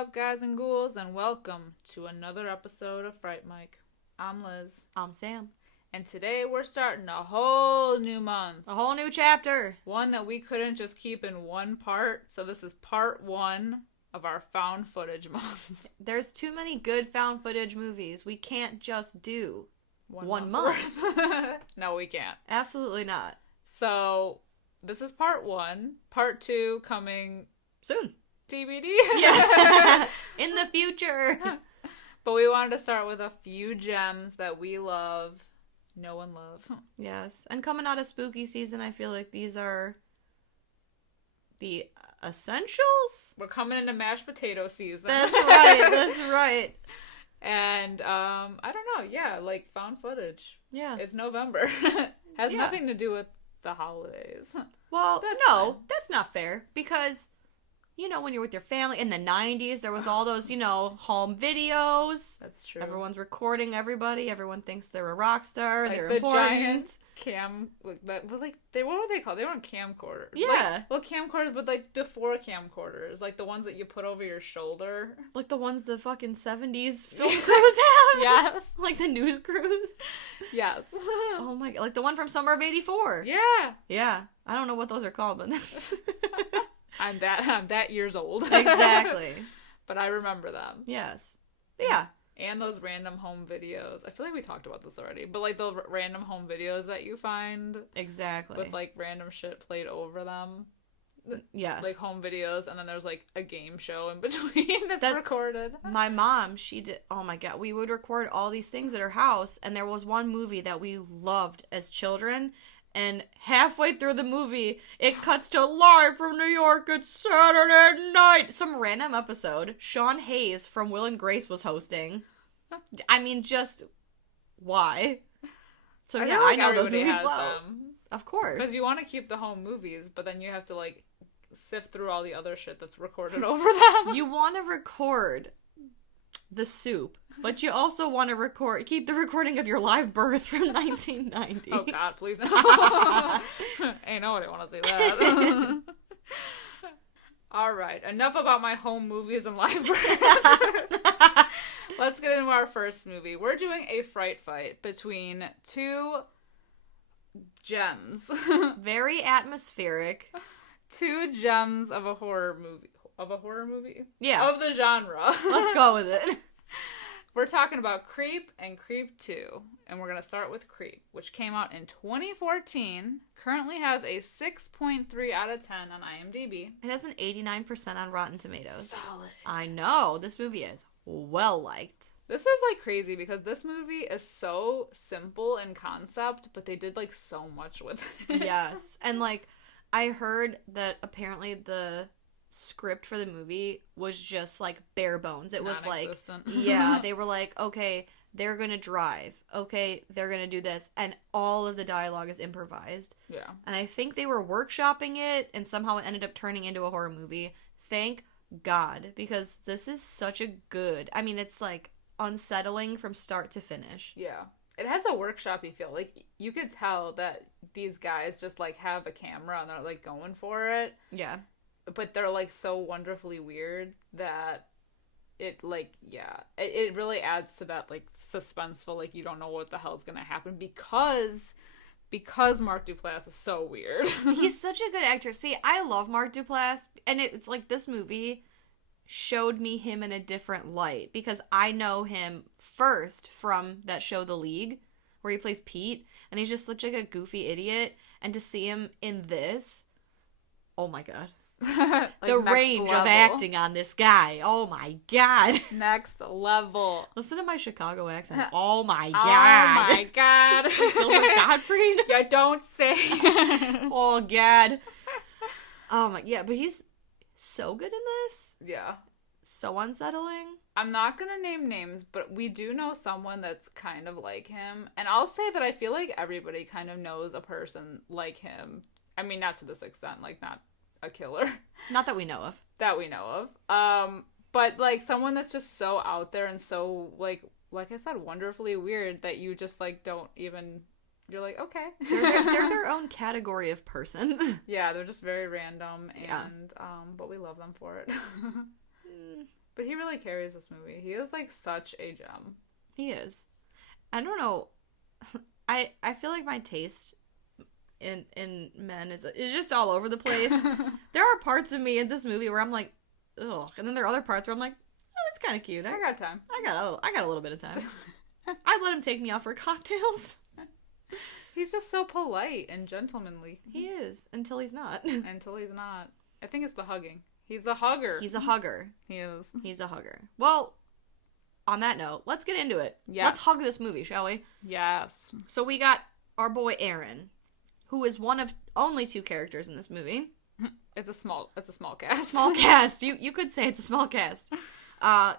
up, guys and ghouls, and welcome to another episode of Fright Mike. I'm Liz. I'm Sam. And today we're starting a whole new month. A whole new chapter. One that we couldn't just keep in one part, so this is part one of our found footage month. There's too many good found footage movies. We can't just do one month. No, we can't. Absolutely not. So, this is part one. Part two coming soon. TBD. Yeah. In the future. But we wanted to start with a few gems that we love, know and love. Yes. And coming out of spooky season, I feel like these are the essentials? We're coming into mashed potato season. That's right. That's right. And, I don't know. Yeah, like found footage. Yeah. It's November. Has nothing to do with the holidays. Well, that's not fair. Because, you know, when you're with your family in the 90s, there was all those, you know, home videos. That's true. Everyone's recording everybody. Everyone thinks they're a rock star. Like they're the important. Giant cam, what were they called? They weren't camcorders. Yeah. Camcorders, but like before camcorders, like the ones that you put over your shoulder. Like the ones the fucking 70s film crews have. Yes. Like the news crews. Yes. Oh my god. Like the one from Summer of 84. Yeah. Yeah. I don't know what those are called, but I'm that years old. Exactly. But I remember them. Yes. Yeah. And those random home videos. I feel like we talked about this already. But like the random home videos that you find. Exactly. With like random shit played over them. Yes. Like home videos. And then there's like a game show in between that's recorded. My mom, she did. Oh my god. We would record all these things at her house. And there was one movie that we loved as children. And halfway through the movie, it cuts to live from New York. It's Saturday night. Some random episode. Sean Hayes from Will and Grace was hosting. I mean, just why? So yeah, I know those movies well. Of course. Because you want to keep the home movies, but then you have to like sift through all the other shit that's recorded over them. You want to record the soup, but you also want to keep the recording of your live birth from 1990. Oh god, please no. Ain't nobody want to see that. Alright, enough about my home movies and live birth. Let's get into our first movie. We're doing a fright fight between two gems. Very atmospheric. Two gems of a horror movie. Of a horror movie? Yeah. Of the genre. Let's go with it. We're talking about Creep and Creep 2. And we're going to start with Creep, which came out in 2014. Currently has a 6.3 out of 10 on IMDb. It has an 89% on Rotten Tomatoes. Solid. I know. This movie is well liked. This is like crazy because this movie is so simple in concept, but they did like so much with it. Yes. And like, I heard that apparently the script for the movie was just like bare bones. It was like, yeah, they were like, okay, they're gonna drive, okay, they're gonna do this, and all of the dialogue is improvised. Yeah. And I think they were workshopping it, and somehow it ended up turning into a horror movie. Thank God, because this is such a good, I mean, it's like unsettling from start to finish. Yeah. It has a workshoppy feel. Like, you could tell that these guys just like have a camera and they're like going for it. Yeah. But they're, like, so wonderfully weird that it, like, yeah. It really adds to that, like, suspenseful, like, you don't know what the hell's gonna happen because Mark Duplass is so weird. He's such a good actor. See, I love Mark Duplass, and it's like this movie showed me him in a different light because I know him first from that show The League, where he plays Pete, and he's just such like a goofy idiot, and to see him in this, oh my god. Like the range level of acting on this guy. Oh my god. Next level. Listen to my Chicago accent. Oh my god. Oh my god. Gilbert Gottfried? Yeah, don't say. Oh god. Oh my, yeah, but he's so good in this. Yeah. So unsettling. I'm not gonna name names, but we do know someone that's kind of like him. And I'll say that I feel like everybody kind of knows a person like him. I mean, not to this extent, like not a killer. Not that we know of. That we know of. But like someone that's just so out there and so like I said, wonderfully weird that you just like don't even, you're like, okay. They're their own category of person. Yeah, they're just very random and but we love them for it. But he really carries this movie. He is like such a gem. He is. I don't know. I feel like my taste in men is just all over the place. There are parts of me in this movie where I'm like, ugh, and then there are other parts where I'm like, oh, that's kind of cute. I got time. I got a little bit of time. I'd let him take me out for cocktails. He's just so polite and gentlemanly. He is, until he's not. Until he's not. I think it's the hugging. He's a hugger. He's a hugger. He is. He's a hugger. Well, on that note, let's get into it. Yes. Let's hug this movie, shall we? Yes. So we got our boy Aaron, who is one of only 2 characters in this movie. It's a small cast. Small cast. You could say it's a small cast.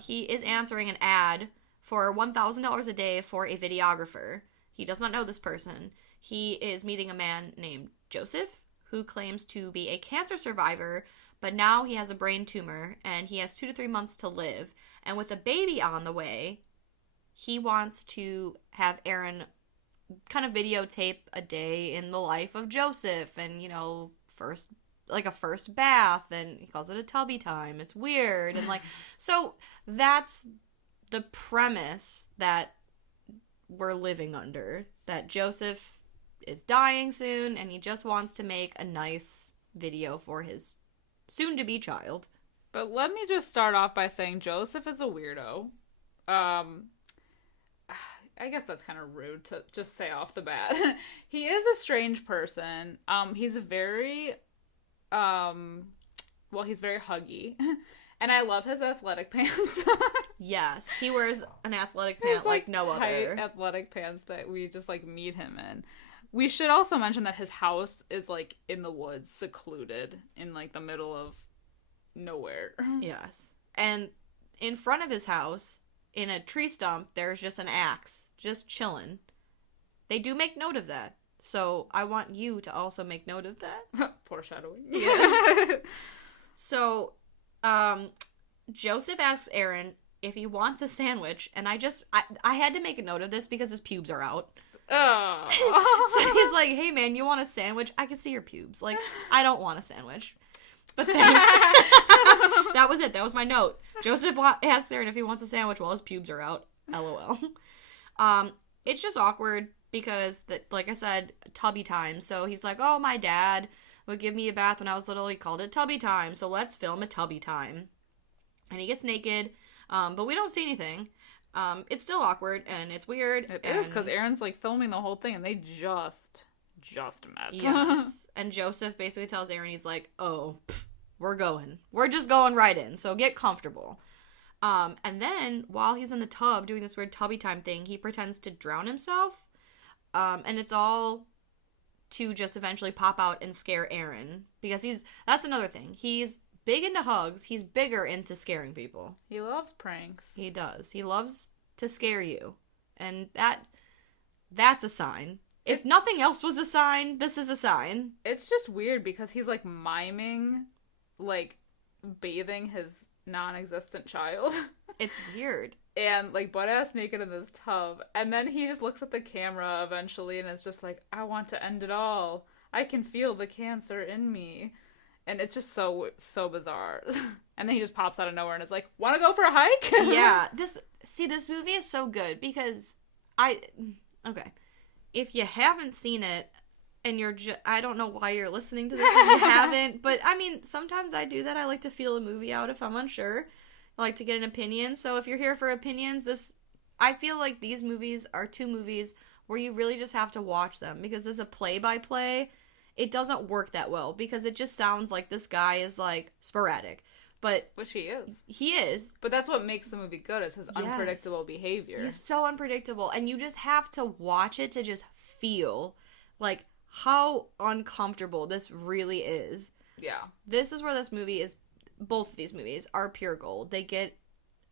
He is answering an ad for $1,000 a day for a videographer. He does not know this person. He is meeting a man named Joseph, who claims to be a cancer survivor, but now he has a brain tumor, and he has 2 to 3 months to live. And with a baby on the way, he wants to have Aaron kind of videotape a day in the life of Joseph, and, you know, a first bath, and he calls it a tubby time. It's weird, and like, so that's the premise that we're living under, that Joseph is dying soon, and he just wants to make a nice video for his soon-to-be child. But let me just start off by saying Joseph is a weirdo. I guess that's kind of rude to just say off the bat. He is a strange person. He's very, he's very huggy. And I love his athletic pants. Yes, he wears an athletic pant like no other. Athletic pants that we just like meet him in. We should also mention that his house is like in the woods, secluded in like the middle of nowhere. Yes. And in front of his house, in a tree stump, there's just an axe, just chilling. They do make note of that. So I want you to also make note of that. Foreshadowing. Yes. So, Joseph asks Aaron if he wants a sandwich, and I had to make a note of this because his pubes are out. Oh. So he's like, hey man, you want a sandwich? I can see your pubes. Like, I don't want a sandwich. But thanks. That was it. That was my note. Joseph asks Aaron if he wants a sandwich while his pubes are out. LOL. It's just awkward because, like I said, tubby time. So he's like, oh, my dad would give me a bath when I was little. He called it tubby time. So let's film a tubby time. And he gets naked, but we don't see anything. It's still awkward, and it's weird. It is, because Aaron's, like, filming the whole thing, and they just met. Yes. And Joseph basically tells Aaron, he's like, oh, we're going. We're just going right in, so get comfortable. And then, while he's in the tub doing this weird tubby time thing, he pretends to drown himself. And it's all to just eventually pop out and scare Aaron. Because that's another thing. He's big into hugs. He's bigger into scaring people. He loves pranks. He does. He loves to scare you. And that's a sign. If nothing else was a sign, this is a sign. It's just weird because he's, like, miming, like, bathing his non-existent child. It's weird. And, like, butt-ass naked in this tub. And then he just looks at the camera eventually and is just like, I want to end it all. I can feel the cancer in me. And it's just so bizarre. And then he just pops out of nowhere and is like, want to go for a hike? Yeah. This movie is so good because okay. If you haven't seen it and I don't know why you're listening to this if you haven't, but I mean, sometimes I do that. I like to feel a movie out if I'm unsure. I like to get an opinion. So if you're here for opinions, I feel like these movies are 2 movies where you really just have to watch them because as a play-by-play, it doesn't work that well because it just sounds like this guy is like sporadic. But which he is. He is. But that's what makes the movie good is his unpredictable behavior. He's so unpredictable. And you just have to watch it to just feel like how uncomfortable this really is. Yeah. This is where this movie is. Both of these movies are pure gold. They get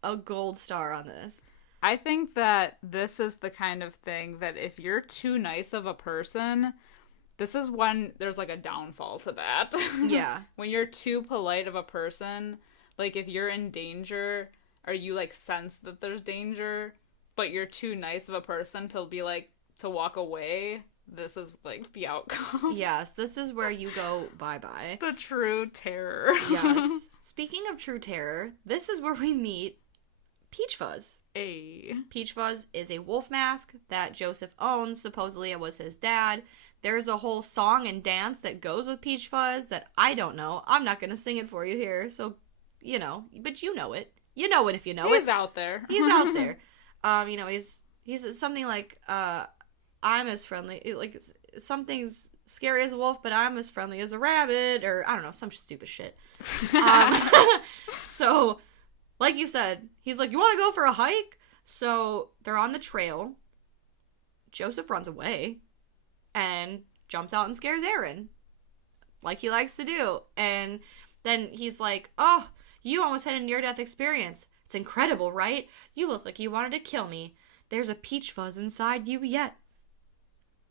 a gold star on this. I think that this is the kind of thing that if you're too nice of a person, this is when there's, like, a downfall to that. Yeah. When you're too polite of a person, like, if you're in danger, or you, like, sense that there's danger, but you're too nice of a person to be like, to walk away, this is like the outcome. Yes, this is where you go bye-bye. The true terror. Yes. Speaking of true terror, this is where we meet Peach Fuzz. Peach Fuzz is a wolf mask that Joseph owns. Supposedly it was his dad. There's a whole song and dance that goes with Peach Fuzz that I don't know. I'm not going to sing it for you here, so, but you know it. You know it if you know it. He's out there. He's out there. He's something like, I'm as friendly, like, something's scary as a wolf, but I'm as friendly as a rabbit, or, I don't know, some stupid shit. So, like you said, he's like, you want to go for a hike? So, they're on the trail. Joseph runs away and jumps out and scares Aaron, like he likes to do. And then he's like, oh, you almost had a near-death experience. It's incredible, right? You look like you wanted to kill me. There's a Peach Fuzz inside you yet.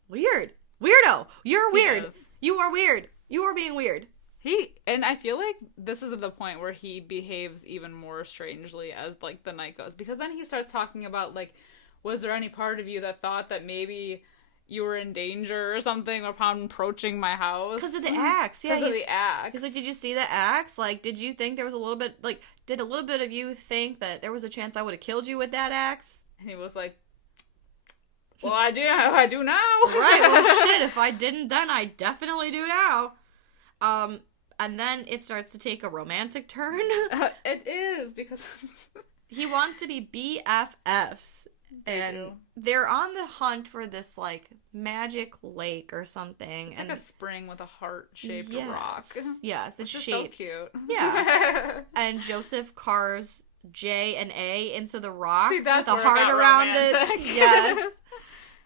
Weird. Weirdo. You're weird. Yes. You are weird. You are being weird. And I feel like this is at the point where he behaves even more strangely as, like, the night goes. Because then he starts talking about, like, was there any part of you that thought that maybe you were in danger or something upon approaching my house? Because of the axe. Yeah, because of the axe. He's like, did you see the axe? Like, did you think there was a little bit, like, did a little bit of you think that there was a chance I would have killed you with that axe? And he was like, well, I do now. Right, well, shit, if I didn't then, I definitely do now. And then it starts to take a romantic turn. It is, because he wants to be BFFs. And they're on the hunt for this, like, magic lake or something. It's like a spring with a heart-shaped yes, rock. Yes, it's just shaped. so cute. Yeah. And Joseph carves J and A into the rock. See, that's with a where heart it got around romantic. it. Yes.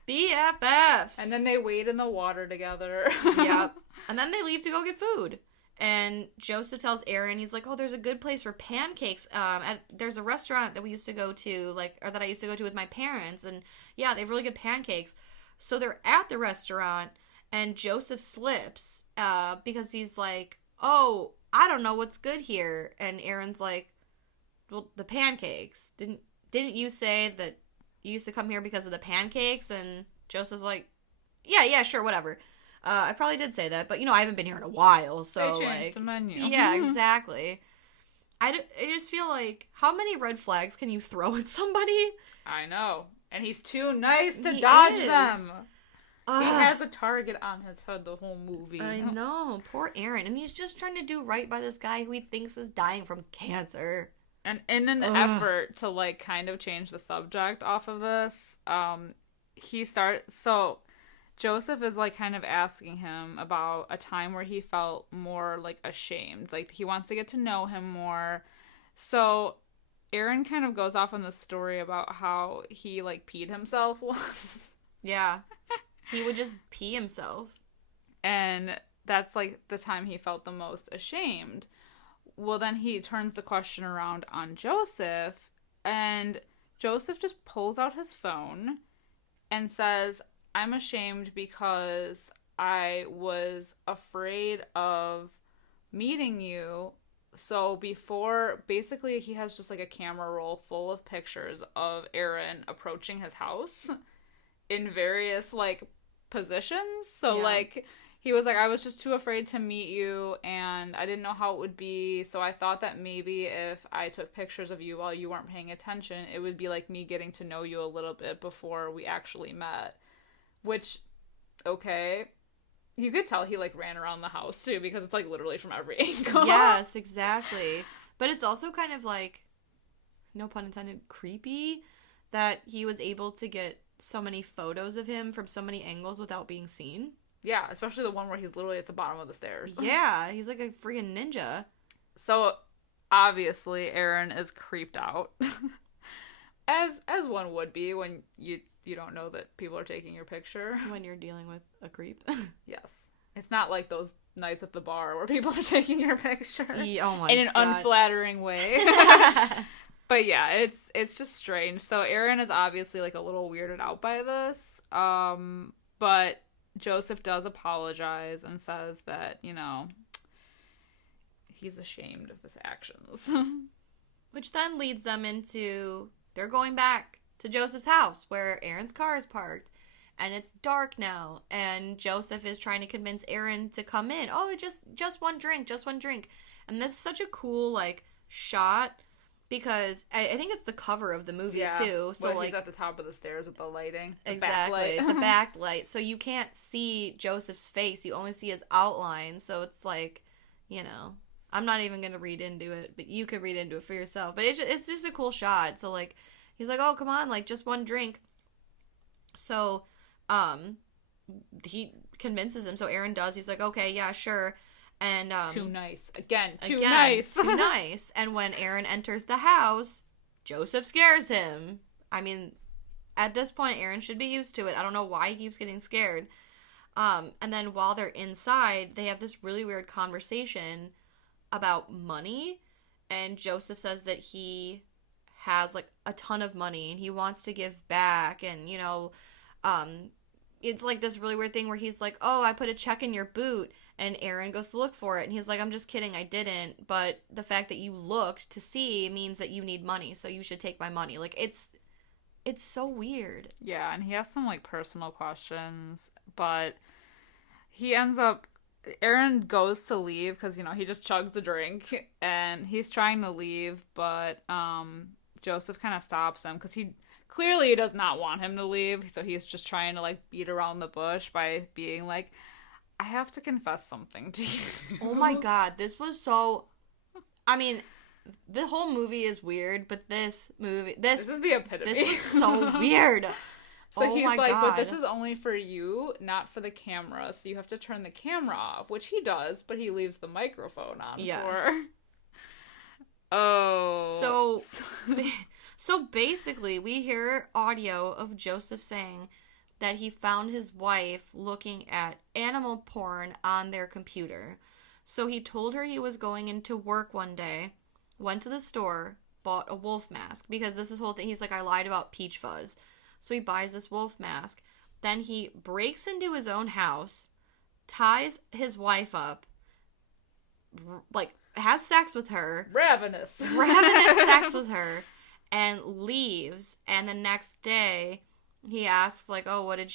BFFs. And then they wade in the water together. Yep. And then they leave to go get food. And Joseph tells Aaron, he's like, oh, there's a good place for pancakes. There's a restaurant that we used to go to, that I used to go to with my parents. And yeah, they have really good pancakes. So they're at the restaurant, and Joseph slips because he's like, oh, I don't know what's good here. And Aaron's like, well, the pancakes. Didn't you say that you used to come here because of the pancakes? And Joseph's like, yeah, sure, whatever. I probably did say that, but, I haven't been here in a while, so, they changed the menu. Yeah, exactly. I just feel like, how many red flags can you throw at somebody? I know. And he's too nice to dodge them. He Ugh. has a target on his head the whole movie. I know. Poor Aaron. And he's just trying to do right by this guy who he thinks is dying from cancer. And in an effort to, like, kind of change the subject off of this, Joseph is, like, kind of asking him about a time where he felt more, like, ashamed. Like, he wants to get to know him more. So Aaron kind of goes off on the story about how he, like, peed himself once. Yeah. He would just pee himself. And that's, like, the time he felt the most ashamed. Well, then he turns the question around on Joseph, and Joseph just pulls out his phone and says, I'm ashamed because I was afraid of meeting you. So basically he has just like a camera roll full of pictures of Aaron approaching his house in various like positions. So like he was like, I was just too afraid to meet you and I didn't know how it would be. So I thought that maybe if I took pictures of you while you weren't paying attention, it would be like me getting to know you a little bit before we actually met. Which, okay, you could tell he, like, ran around the house, too, because it's, like, literally from every angle. Yes, exactly. But it's also kind of, like, no pun intended, creepy that he was able to get so many photos of him from so many angles without being seen. Yeah, especially the one where he's literally at the bottom of the stairs. Yeah, he's like a freaking ninja. So, obviously, Aaron is creeped out. As one would be when you don't know that people are taking your picture. When you're dealing with a creep. Yes. It's not like those nights at the bar where people are taking your picture. Oh my in an God. Unflattering way. But yeah, it's just strange. So Aaron is obviously like a little weirded out by this. But Joseph does apologize and says that, he's ashamed of his actions. Which then leads them into, they're going back to Joseph's house where Aaron's car is parked. and it's dark now, and Joseph is trying to convince Aaron to come in. Oh, just one drink, just one drink. And this is such a cool, like, shot, because I think it's the cover of the movie, too. So, when like, he's at the top of the stairs with the lighting. Exactly, the backlight. So you can't see Joseph's face, you only see his outline, so it's like, you know, I'm not even gonna read into it, but you could read into it for yourself. But it's just a cool shot. So, like, he's like, oh, come on, like, just one drink. So, he convinces him, so Aaron does. He's like, okay, yeah, sure. And, too nice. Again, too nice. Too nice. And when Aaron enters the house, Joseph scares him. I mean, at this point, Aaron should be used to it. I don't know why he keeps getting scared. And then while they're inside, they have this really weird conversation about money. And Joseph says that he has, like, a ton of money and he wants to give back. And, you know, it's like this really weird thing where he's like, oh, I put a check in your boot. And Aaron goes to look for it. And he's like, I'm just kidding, I didn't. But the fact that you looked to see means that you need money. So you should take my money. Like, it's so weird. Yeah, and he has some, like, personal questions. But he ends up... Aaron goes to leave because, you know, he just chugs the drink. And he's trying to leave. But Joseph kind of stops him because he clearly does not want him to leave. So he's just trying to, like, beat around the bush by being like... I have to confess something to you. Oh my god, this was so... I mean, the whole movie is weird, but this is the epitome. This was so weird. So he's like, but this is only for you, not for the camera. So you have to turn the camera off, which he does, but he leaves the microphone on for. Oh. So basically, we hear audio of Joseph saying that he found his wife looking at animal porn on their computer. So he told her he was going into work one day, went to the store, bought a wolf mask, because this is the whole thing. He's like, I lied about peach fuzz. So he buys this wolf mask. Then he breaks into his own house, ties his wife up, like, has sex with her. Ravenous sex with her, and leaves. And the next day... he asks, like, oh, what did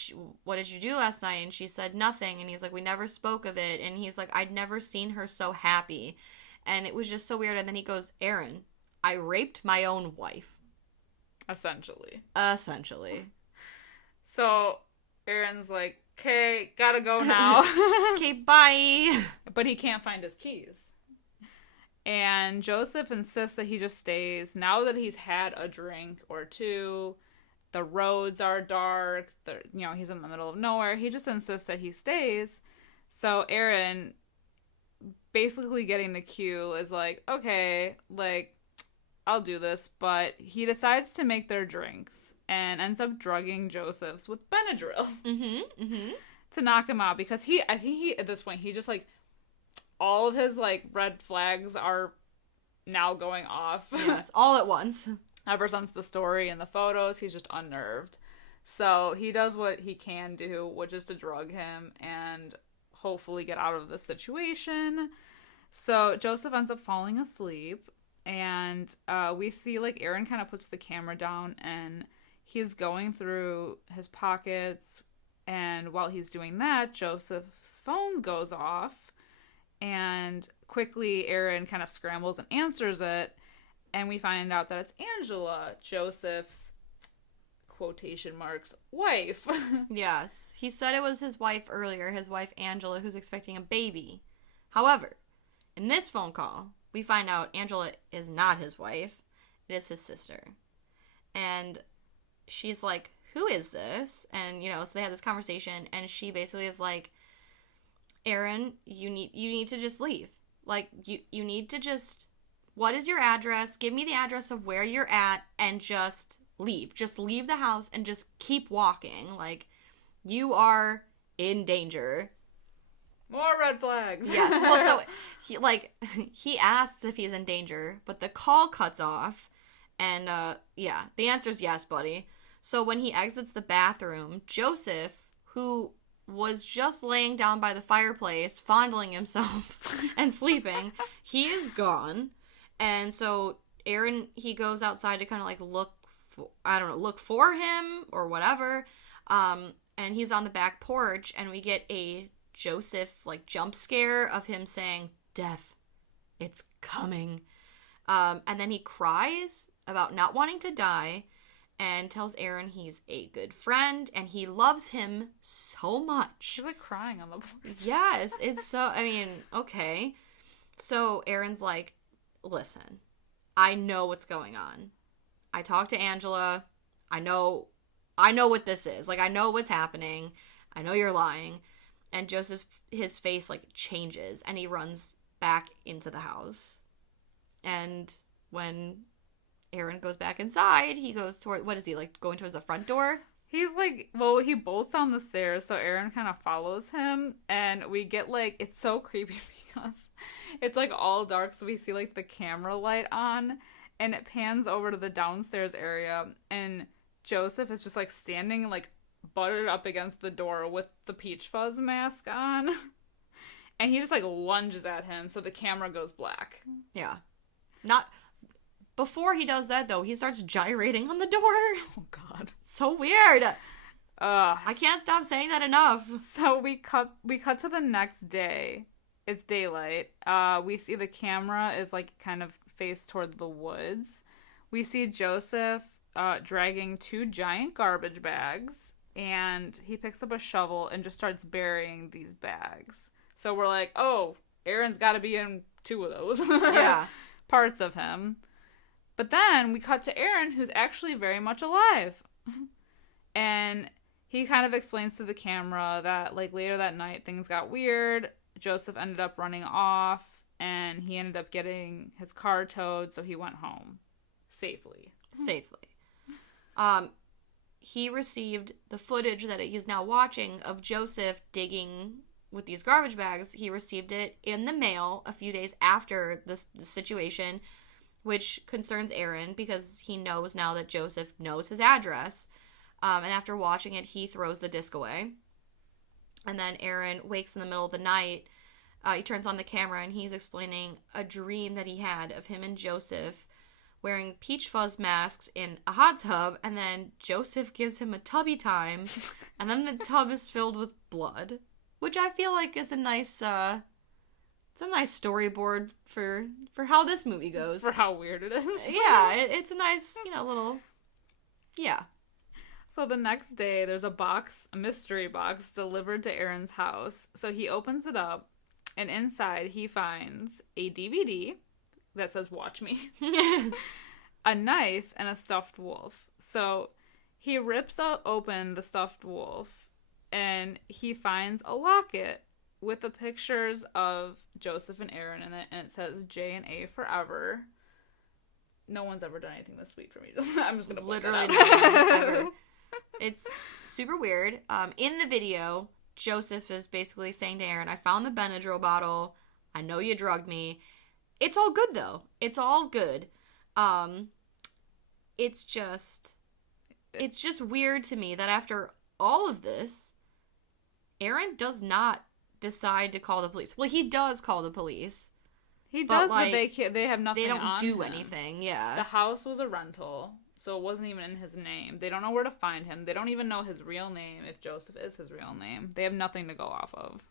you do last night? And she said nothing. And he's like, we never spoke of it. And he's like, I'd never seen her so happy. And it was just so weird. And then he goes, Aaron, I raped my own wife. Essentially. So Aaron's like, okay, gotta go now. Okay, bye. But he can't find his keys. And Joseph insists that he just stays. Now that he's had a drink or two... the roads are dark, you know, he's in the middle of nowhere. He just insists that he stays. So Aaron, basically getting the cue, is like, okay, like, I'll do this. But he decides to make their drinks and ends up drugging Joseph's with Benadryl to knock him out. Because I think he, at this point, he just, like, all of his, like, red flags are now going off. Yes, all at once. Ever since the story and the photos, he's just unnerved. So he does what he can do, which is to drug him and hopefully get out of the situation. So Joseph ends up falling asleep, and we see, like, Aaron kind of puts the camera down, and he's going through his pockets, and while he's doing that, Joseph's phone goes off, and quickly Aaron kind of scrambles and answers it. And we find out that it's Angela, Joseph's, quotation marks, wife. Yes. He said it was his wife earlier, his wife Angela, who's expecting a baby. However, in this phone call, we find out Angela is not his wife. It is his sister. And she's like, who is this? And, you know, so they have this conversation, and she basically is like, Aaron, you need to just leave. Like, you need to just... what is your address? Give me the address of where you're at and just leave. Just leave the house and just keep walking. Like, you are in danger. More red flags. Yes. Well, so he asks if he's in danger, but the call cuts off. And yeah, the answer is yes, buddy. So when he exits the bathroom, Joseph, who was just laying down by the fireplace, fondling himself and sleeping, he is gone. And so Aaron, he goes outside to kind of like look for him or whatever. and he's on the back porch, and we get a Joseph, like, jump scare of him saying, "Death, it's coming." And then he cries about not wanting to die and tells Aaron he's a good friend and he loves him so much. She's like crying on the porch. Yes, it's so, I mean, okay. So Aaron's like, listen, I know what's going on. I talked to Angela. I know what this is. Like, I know what's happening. I know you're lying. And Joseph, his face, like, changes and he runs back into the house. And when Aaron goes back inside, he goes toward, what is he, like, going towards the front door? He's like, well, he bolts down the stairs, so Aaron kind of follows him, and we get, like, it's so creepy because it's, like, all dark, so we see, like, the camera light on, and it pans over to the downstairs area, and Joseph is just, like, standing, like, butted up against the door with the Peach Fuzz mask on, and he just, like, lunges at him, so the camera goes black. Yeah. Not... Before he does that, though, he starts gyrating on the door. Oh, God. So weird. I can't stop saying that enough. So we cut to the next day. It's daylight. We see the camera is, like, kind of faced toward the woods. We see Joseph dragging 2 giant garbage bags, and he picks up a shovel and just starts burying these bags. So we're like, oh, Aaron's got to be in 2 of those. Yeah. Parts of him. But then we cut to Aaron, who's actually very much alive. And he kind of explains to the camera that, like, later that night, things got weird. Joseph ended up running off, and he ended up getting his car towed, so he went home. Safely. He received the footage that he's now watching of Joseph digging with these garbage bags. He received it in the mail a few days after the situation, which concerns Aaron because he knows now that Joseph knows his address. And after watching it, he throws the disc away. And then Aaron wakes in the middle of the night. He turns on the camera and he's explaining a dream that he had of him and Joseph wearing Peach Fuzz masks in a hot tub. And then Joseph gives him a tubby time. And then the tub is filled with blood, which I feel like is a nice... It's a nice storyboard for how this movie goes. For how weird it is. Yeah, it's a nice, little... Yeah. So the next day, there's a mystery box, delivered to Aaron's house. So he opens it up, and inside he finds a DVD that says, "Watch Me," a knife, and a stuffed wolf. So he rips open the stuffed wolf, and he finds a locket with the pictures of Joseph and Aaron in it, and it says J and A forever. No one's ever done anything this sweet for me. I'm just gonna literally ever. It's super weird. In the video, Joseph is basically saying to Aaron, "I found the Benadryl bottle. I know you drugged me. It's all good though. It's all good." It's just weird to me that after all of this, Aaron does not decide to call the police. Well, he does call the police. He does, but they have nothing. They don't on do him. anything. Yeah. The house was a rental, so it wasn't even in his name. They don't know where to find him. They don't even know his real name, if Joseph is his real name. They have nothing to go off of.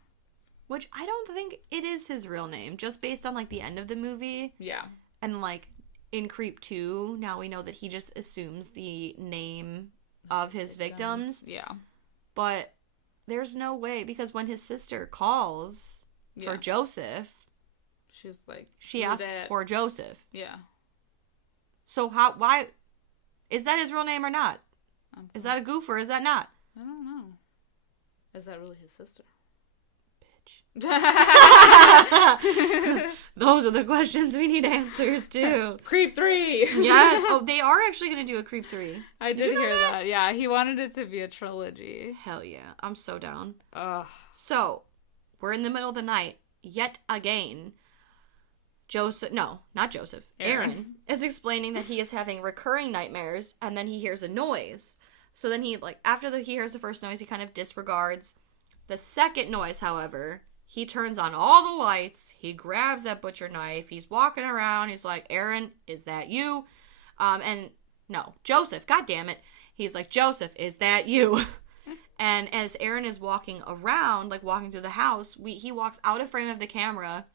Which I don't think it is his real name, just based on, like, the end of the movie. Yeah. And, like, in Creep 2, now we know that he just assumes the name of his victims. Yeah. But there's no way, because when his sister calls for Joseph, she's like... She asks for Joseph. Yeah. So why... Is that his real name or not? Is that a goof or is that not? I don't know. Is that really his sister? Bitch. Those are the questions we need answers to. Creep 3! Yes. Oh, they are actually going to do a Creep 3. I did hear that? Yeah, he wanted it to be a trilogy. Hell yeah. I'm so down. Ugh. So, we're in the middle of the night, yet again. Not Joseph. Aaron is explaining that he is having recurring nightmares, and then he hears a noise. So then he hears the first noise, he kind of disregards. The second noise, however, he turns on all the lights, he grabs that butcher knife, he's walking around, he's like, "Aaron, is that you?" And no, Joseph, god damn it. He's like, "Joseph, is that you?" And as Aaron is walking around, like walking through the house, he walks out of frame of the camera.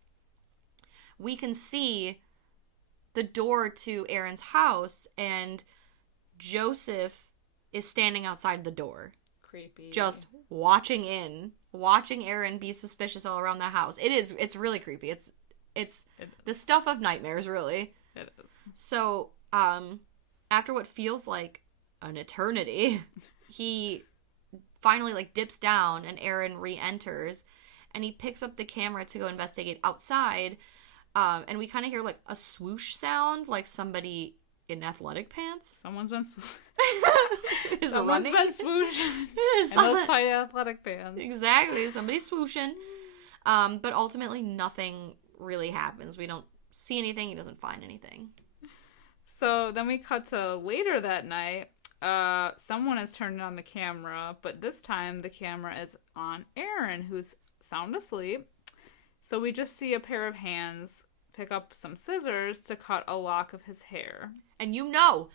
We can see the door to Aaron's house, and Joseph is standing outside the door. Creepy. Just watching Aaron be suspicious all around the house. It's really creepy. It's the stuff of nightmares, really. It is. So, after what feels like an eternity, he finally, like, dips down, and Aaron re-enters, and he picks up the camera to go investigate outside, and we kind of hear, like, a swoosh sound, like somebody in athletic pants. Someone's been Someone's been swooshing in those tight athletic pants. Exactly, somebody's swooshing. But ultimately, nothing really happens. We don't see anything. He doesn't find anything. So then we cut to later that night. Someone has turned on the camera, but this time the camera is on Aaron, who's sound asleep. So we just see a pair of hands pick up some scissors to cut a lock of his hair. And you know,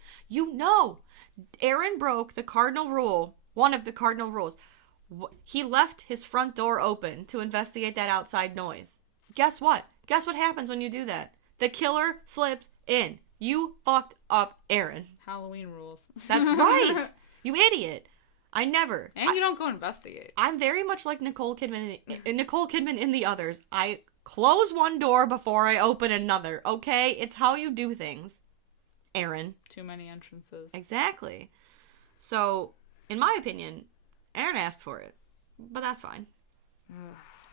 Aaron broke the cardinal rule, one of the cardinal rules. He left his front door open to investigate that outside noise. Guess what? Guess what happens when you do that? The killer slips in. You fucked up, Aaron. Halloween rules. That's right. You idiot. I never. And you don't go investigate. I'm very much like Nicole Kidman in The Others. I close one door before I open another, okay? It's how you do things, Aaron. Too many entrances. Exactly. So, in my opinion, Aaron asked for it, but that's fine.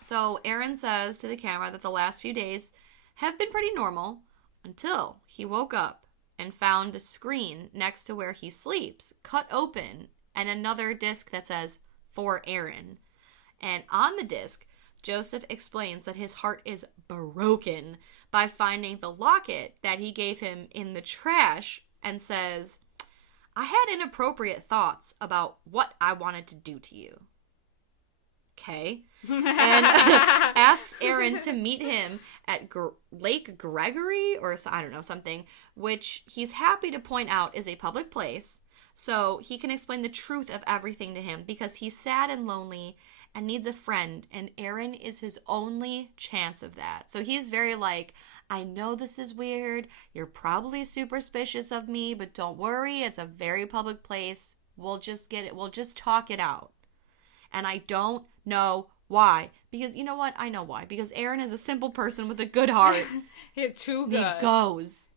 So, Aaron says to the camera that the last few days have been pretty normal until he woke up and found the screen next to where he sleeps cut open and another disc that says, "For Aaron." And on the disc, Joseph explains that his heart is broken by finding the locket that he gave him in the trash and says, "I had inappropriate thoughts about what I wanted to do to you." Okay. And asks Aaron to meet him at Lake Gregory or I don't know, something, which he's happy to point out is a public place, so he can explain the truth of everything to him because he's sad and lonely and needs a friend, and Aaron is his only chance of that. So he's very like, I know this is weird, you're probably super suspicious of me, but don't worry, it's a very public place, we'll just talk it out. And I don't know why. Because you know what? I know why. Because Aaron is a simple person with a good heart. He's too good.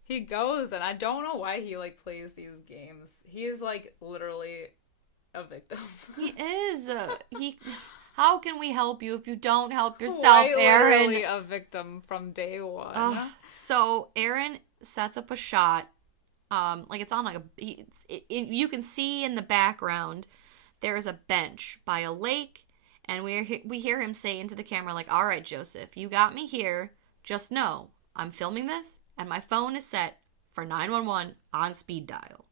He goes, and I don't know why he, like, plays these games. He is, like, literally a victim. He is. How can we help you if you don't help yourself, Quite Aaron? Literally a victim from day one. So Aaron sets up a shot. Like, it's on, like, you can see in the background there is a bench by a lake, and we hear him say into the camera, like, all right, Joseph, you got me here. Just know, I'm filming this, and my phone is set for 911 on speed dial.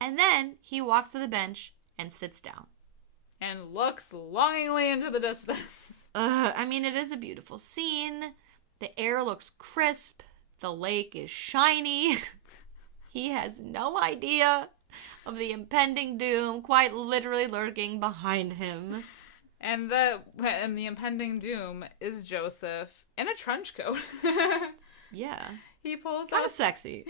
And then he walks to the bench and sits down. And looks longingly into the distance. I mean, it is a beautiful scene. The air looks crisp. The lake is shiny. He has no idea of the impending doom quite literally lurking behind him. And the impending doom is Joseph in a trench coat. Yeah. He pulls kind out... of sexy.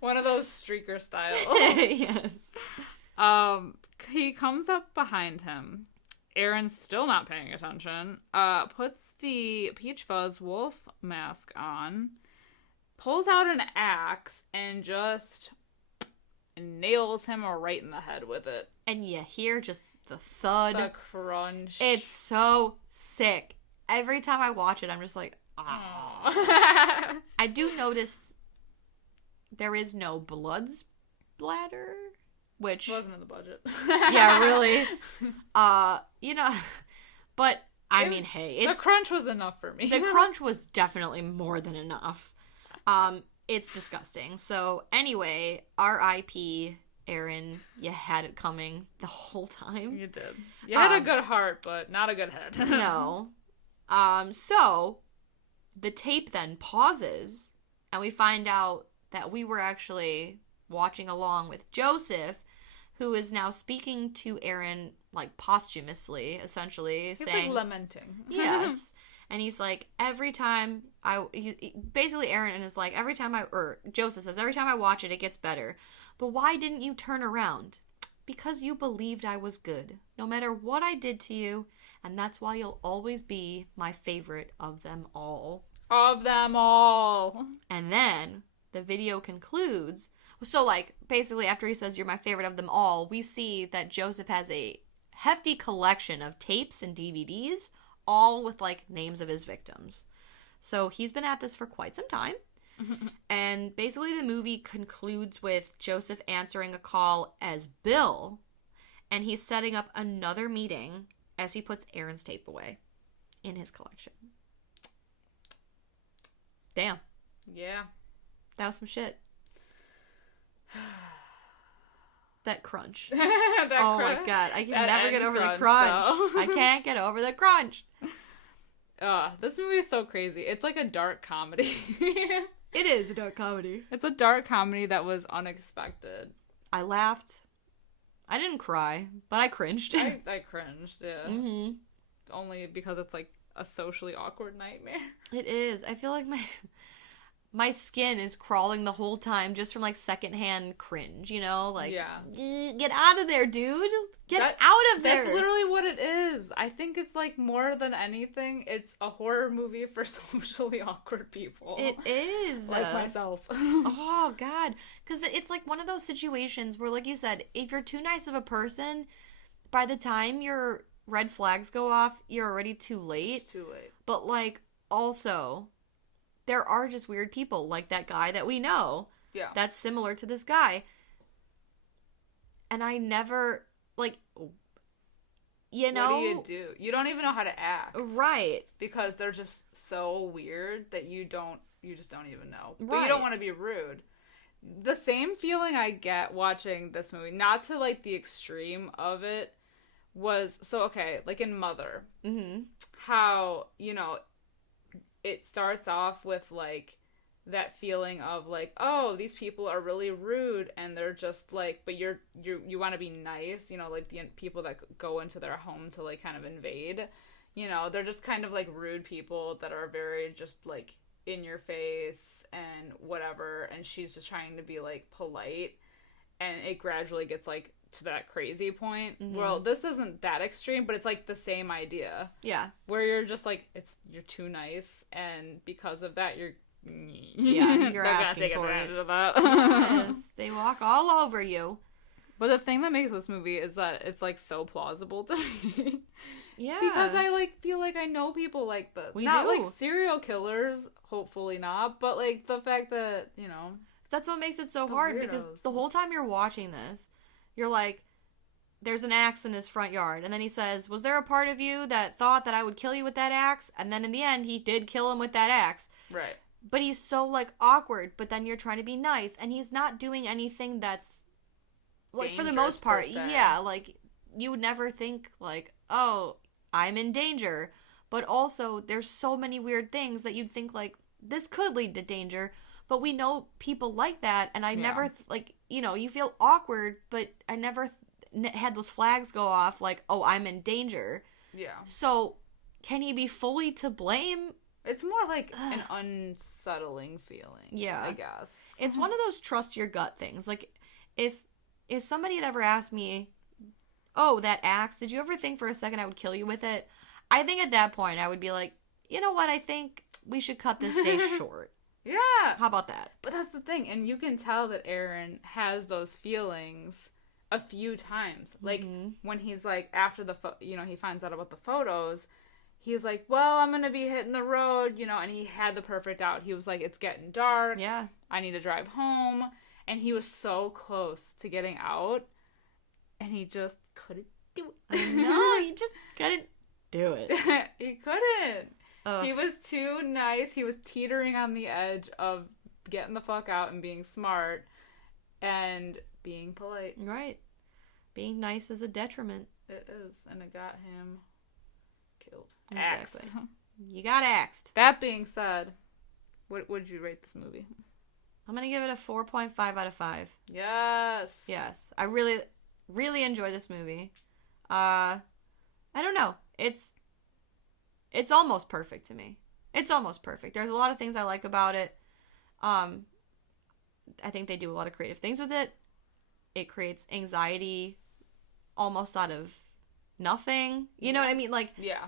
One of those streaker styles. Yes. He comes up behind him. Aaron's still not paying attention. Puts the Peach Fuzz wolf mask on. Pulls out an axe and just nails him right in the head with it. And you hear just the thud. The crunch. It's so sick. Every time I watch it, I'm just like, oh. I do notice there is no blood splatter, which wasn't in the budget. Yeah, really. You know, but I mean, hey, the crunch was enough for me. The crunch was definitely more than enough. It's disgusting. So anyway, R.I.P. Aaron, you had it coming the whole time. You did. You had a good heart, but not a good head. No. So the tape then pauses, and we find out that we were actually watching along with Joseph who is now speaking to Aaron, like, posthumously, essentially. He's saying, like lamenting. Yes. And he's like, every time basically Aaron is like, Joseph says, every time I watch it, it gets better. But why didn't you turn around? Because you believed I was good, no matter what I did to you, and that's why you'll always be my favorite of them all. Of them all. And then the video concludes. So, like, basically after he says, you're my favorite of them all, we see that Joseph has a hefty collection of tapes and DVDs, all with, like, names of his victims. So he's been at this for quite some time. And basically the movie concludes with Joseph answering a call as Bill, and he's setting up another meeting as he puts Aaron's tape away in his collection. Damn. Yeah. That was some shit. That crunch. Oh my god. I can never get over the crunch. Though. I can't get over the crunch. This movie is so crazy. It's like a dark comedy. It is a dark comedy. It's a dark comedy that was unexpected. I laughed. I didn't cry, but I cringed. I cringed, yeah. Mm-hmm. Only because it's like a socially awkward nightmare. It is. I feel like my skin is crawling the whole time just from, like, secondhand cringe, you know? Like, yeah. Get out of there, dude. Get out of there. That's literally what it is. I think it's, like, more than anything, it's a horror movie for socially awkward people. It is. Like myself. Oh, God. Because it's, like, one of those situations where, like you said, if you're too nice of a person, by the time your red flags go off, you're already too late. It's too late. But, like, also, there are just weird people, like that guy that we know. Yeah. That's similar to this guy. And I never, like, you know. What do you do? You don't even know how to act. Right. Because they're just so weird that you just don't even know. But Right. you don't want to be rude. The same feeling I get watching this movie, not to, like, the extreme of it, was, so, okay, like in Mother. Mm-hmm. How, you know, it starts off with, like, that feeling of, like, oh, these people are really rude, and they're just, like, but you want to be nice, you know, like, the people that go into their home to, like, kind of invade, you know, they're just kind of, like, rude people that are very just, like, in your face and whatever, and she's just trying to be, like, polite, and it gradually gets, like, to that crazy point. Mm-hmm. Well, this isn't that extreme, but it's like the same idea. Yeah. Where you're just like, you're too nice, and because of that, you're you're asking take for advantage it. of that. Yes, they walk all over you. But the thing that makes this movie is that it's, like, so plausible to me. Yeah. Because I, like, feel like I know people like this. We not do. Like serial killers, hopefully not, but, like, the fact that, you know, that's what makes it so hard, because weirdos. the whole time you're watching this, you're like, there's an axe in his front yard, and then he says, was there a part of you that thought that I would kill you with that axe? And then in the end, he did kill him with that axe. right. But he's so, like, awkward, but then you're trying to be nice, and he's not doing anything that's, like, for the most part, yeah, like, you would never think, like, oh, I'm in danger. But also, there's so many weird things that you'd think, like, this could lead to danger, but we know people like that, and I never, like, you know, you feel awkward, but I never had those flags go off, like, oh, I'm in danger. Yeah. So, can he be fully to blame? It's more like an unsettling feeling. Yeah. I guess. It's one of those trust your gut things. Like, if somebody had ever asked me, oh, that axe, did you ever think for a second I would kill you with it? I think at that point I would be like, you know what, I think we should cut this day short. Yeah. How about that? But that's the thing, and you can tell that Aaron has those feelings a few times. Like, when he's, like, after he finds out about the photos, he's like, well, I'm gonna be hitting the road, you know, and he had the perfect out. He was like, it's getting dark. Yeah. I need to drive home. And he was so close to getting out, and he just couldn't do it. I know, he just couldn't do it. He couldn't. Ugh. He was too nice. He was teetering on the edge of getting the fuck out and being smart and being polite. Right. Being nice is a detriment. It is, and it got him killed. Exactly. Axed. You got axed. That being said, what would you rate this movie? I'm going to give it a 4.5 out of 5. Yes. Yes. I really, really enjoy this movie. I don't know. It's almost perfect to me. It's almost perfect. There's a lot of things I like about it. I think they do a lot of creative things with it. It creates anxiety almost out of nothing. You know what I mean? Like, yeah.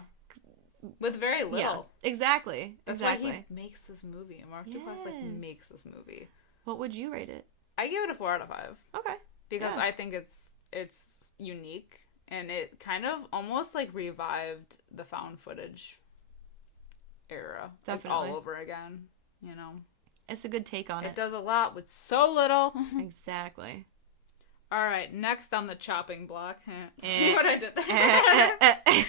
With very little. Yeah, exactly. That's exactly. why he makes this movie. Mark Duplass, like, makes this movie. What would you rate it? I give it a 4 out of 5. Okay. Because I think it's unique, and it kind of almost, like, revived the found footage era. Definitely. Like, all over again, you know? It's a good take on it. It does a lot with so little. Exactly. All right, next on the chopping block. See what I did there?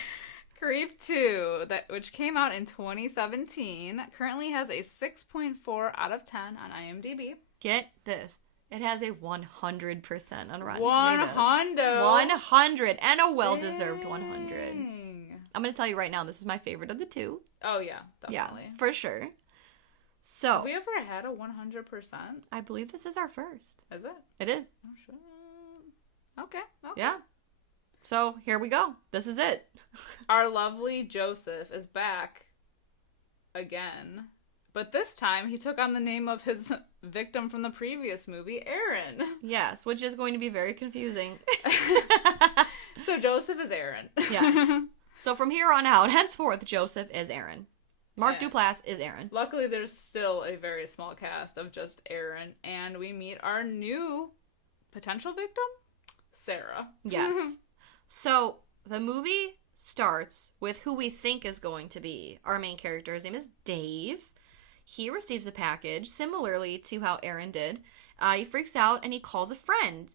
Creep 2, which came out in 2017, currently has a 6.4 out of 10 on IMDb. Get this. It has a 100% on Rotten 100. Tomatoes. 100. And a well-deserved 100. I'm going to tell you right now, this is my favorite of the two. Oh, yeah. Definitely. Yeah, for sure. So. Have we ever had a 100%? I believe this is our first. Is it? It is. Oh, sure. Okay. Yeah. So, here we go. This is it. Our lovely Joseph is back again. But this time, he took on the name of his victim from the previous movie, Aaron. Yes, which is going to be very confusing. So Joseph is Aaron. Yes. So from here on out, henceforth, Joseph is Aaron. Mark Duplass is Aaron. Luckily, there's still a very small cast of just Aaron. And we meet our new potential victim, Sarah. Yes. So the movie starts with who we think is going to be our main character. His name is Dave. He receives a package, similarly to how Aaron did. He freaks out and he calls a friend.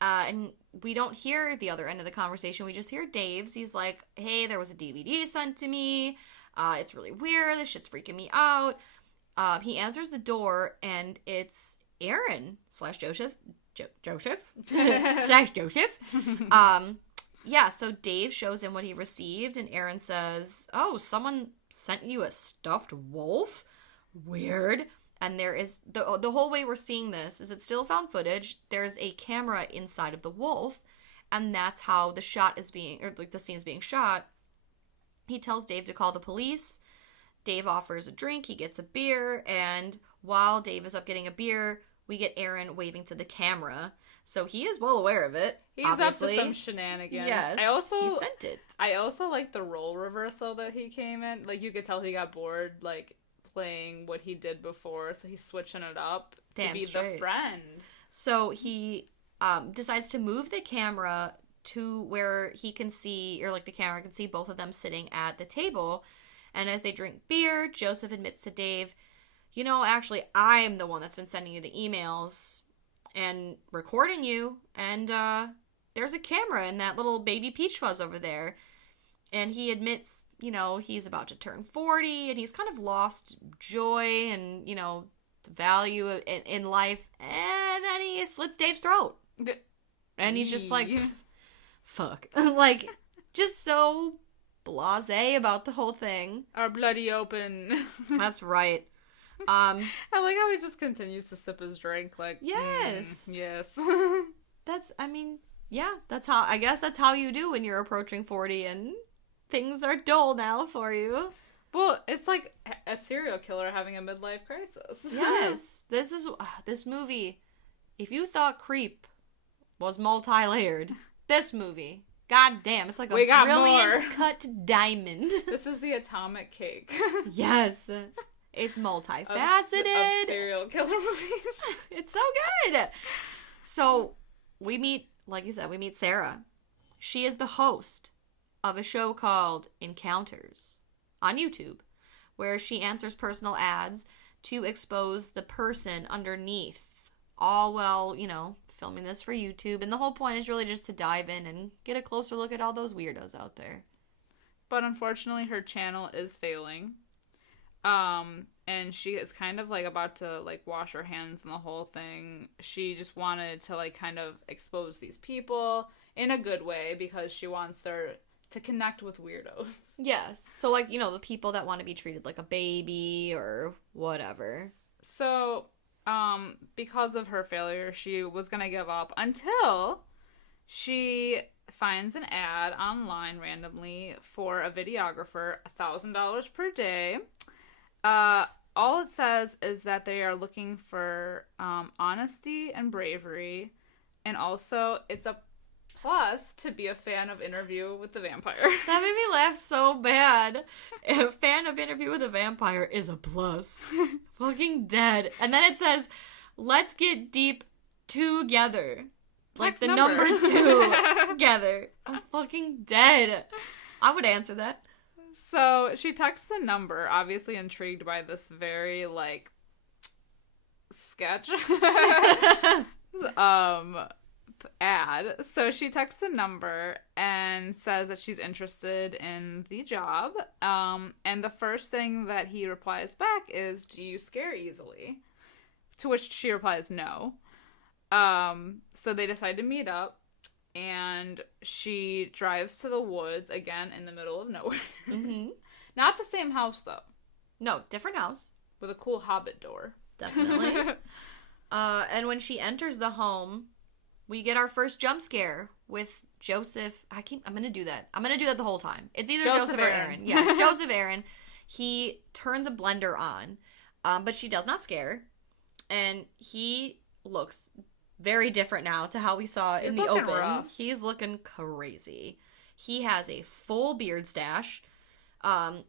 And we don't hear the other end of the conversation. We just hear Dave's. He's like, hey, there was a DVD sent to me. It's really weird. This shit's freaking me out. He answers the door and it's Aaron / Joseph. Joseph? / Joseph. Yeah, so Dave shows him what he received and Aaron says, oh, someone sent you a stuffed wolf? Weird. And there is the whole way we're seeing this is it's still found footage. There's a camera inside of the wolf, and that's how the shot is being, or like the scene is being shot. He tells Dave to call the police. Dave offers a drink. He gets a beer, and while Dave is up getting a beer, we get Aaron waving to the camera. So he is well aware of it. He's obviously. up to some shenanigans. Yes, he sent it. I also like the role reversal that he came in. Like, you could tell he got bored, like, playing what he did before, so he's switching it up to be the friend. So he decides to move the camera to where he can see, or like the camera can see both of them sitting at the table. And as they drink beer, Joseph admits to Dave, you know, actually, I'm the one that's been sending you the emails and recording you. And there's a camera in that little baby peach fuzz over there. And he admits, you know, he's about to turn 40 and he's kind of lost joy and, you know, the value in life. And then he slits Dave's throat. And he's just like, fuck. Like, just so blasé about the whole thing. Our bloody open. That's right. I like how he just continues to sip his drink. Like, yes. Yes. I guess that's how you do when you're approaching 40 and things are dull now for you. Well, it's like a serial killer having a midlife crisis. Yes. This movie, if you thought Creep was multi-layered, this movie, goddamn, it's like a brilliant cut diamond. This is the atomic cake. Yes. It's multifaceted. Of serial killer movies. It's so good. So, we meet, like you said, Sarah. She is the host of a show called Encounters on YouTube, where she answers personal ads to expose the person underneath, all while, you know, filming this for YouTube. And the whole point is really just to dive in and get a closer look at all those weirdos out there. But unfortunately, her channel is failing. And she is kind of, like, about to, like, wash her hands in the whole thing. She just wanted to, like, kind of expose these people in a good way because she wants her to connect with weirdos. Yes. So, like, you know, the people that want to be treated like a baby or whatever. So, because of her failure, she was gonna give up until She finds an ad online randomly for a videographer, $1,000 per day. All it says is that they are looking for honesty and bravery, and also it's a plus to be a fan of Interview with the Vampire. That made me laugh so bad. A fan of Interview with a Vampire is a plus. Fucking dead. And then it says, let's get deep together. Like Text the number 2 together. I'm fucking dead. I would answer that. So she texts the number, obviously intrigued by this very, like, sketch ad. So she texts the number and says that she's interested in the job. And the first thing that he replies back is, do you scare easily? To which she replies, no. So they decide to meet up. And she drives to the woods, again, in the middle of nowhere. Mm-hmm. Not the same house, though. No, different house. With a cool hobbit door. Definitely. And when she enters the home, we get our first jump scare with Joseph. I'm going to do that. I'm going to do that the whole time. It's either Joseph or Aaron. Yes, Joseph Aaron. He turns a blender on, but she does not scare. And he looks very different now to how we saw in the open. Rough. He's looking crazy. He has a full beard stash.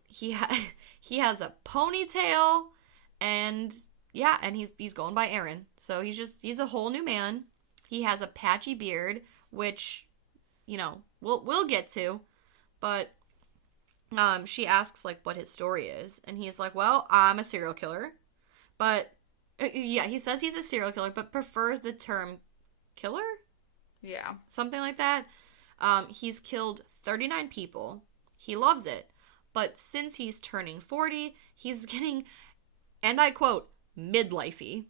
He has a ponytail, and yeah, and he's going by Aaron. So he's a whole new man. He has a patchy beard, which, you know, we'll get to, but she asks like what his story is, and he's like, well, I'm a serial killer, but yeah, he says he's a serial killer, but prefers the term killer? Yeah. Something like that. He's killed 39 people. He loves it. But since he's turning 40, he's getting, and I quote, midlifey.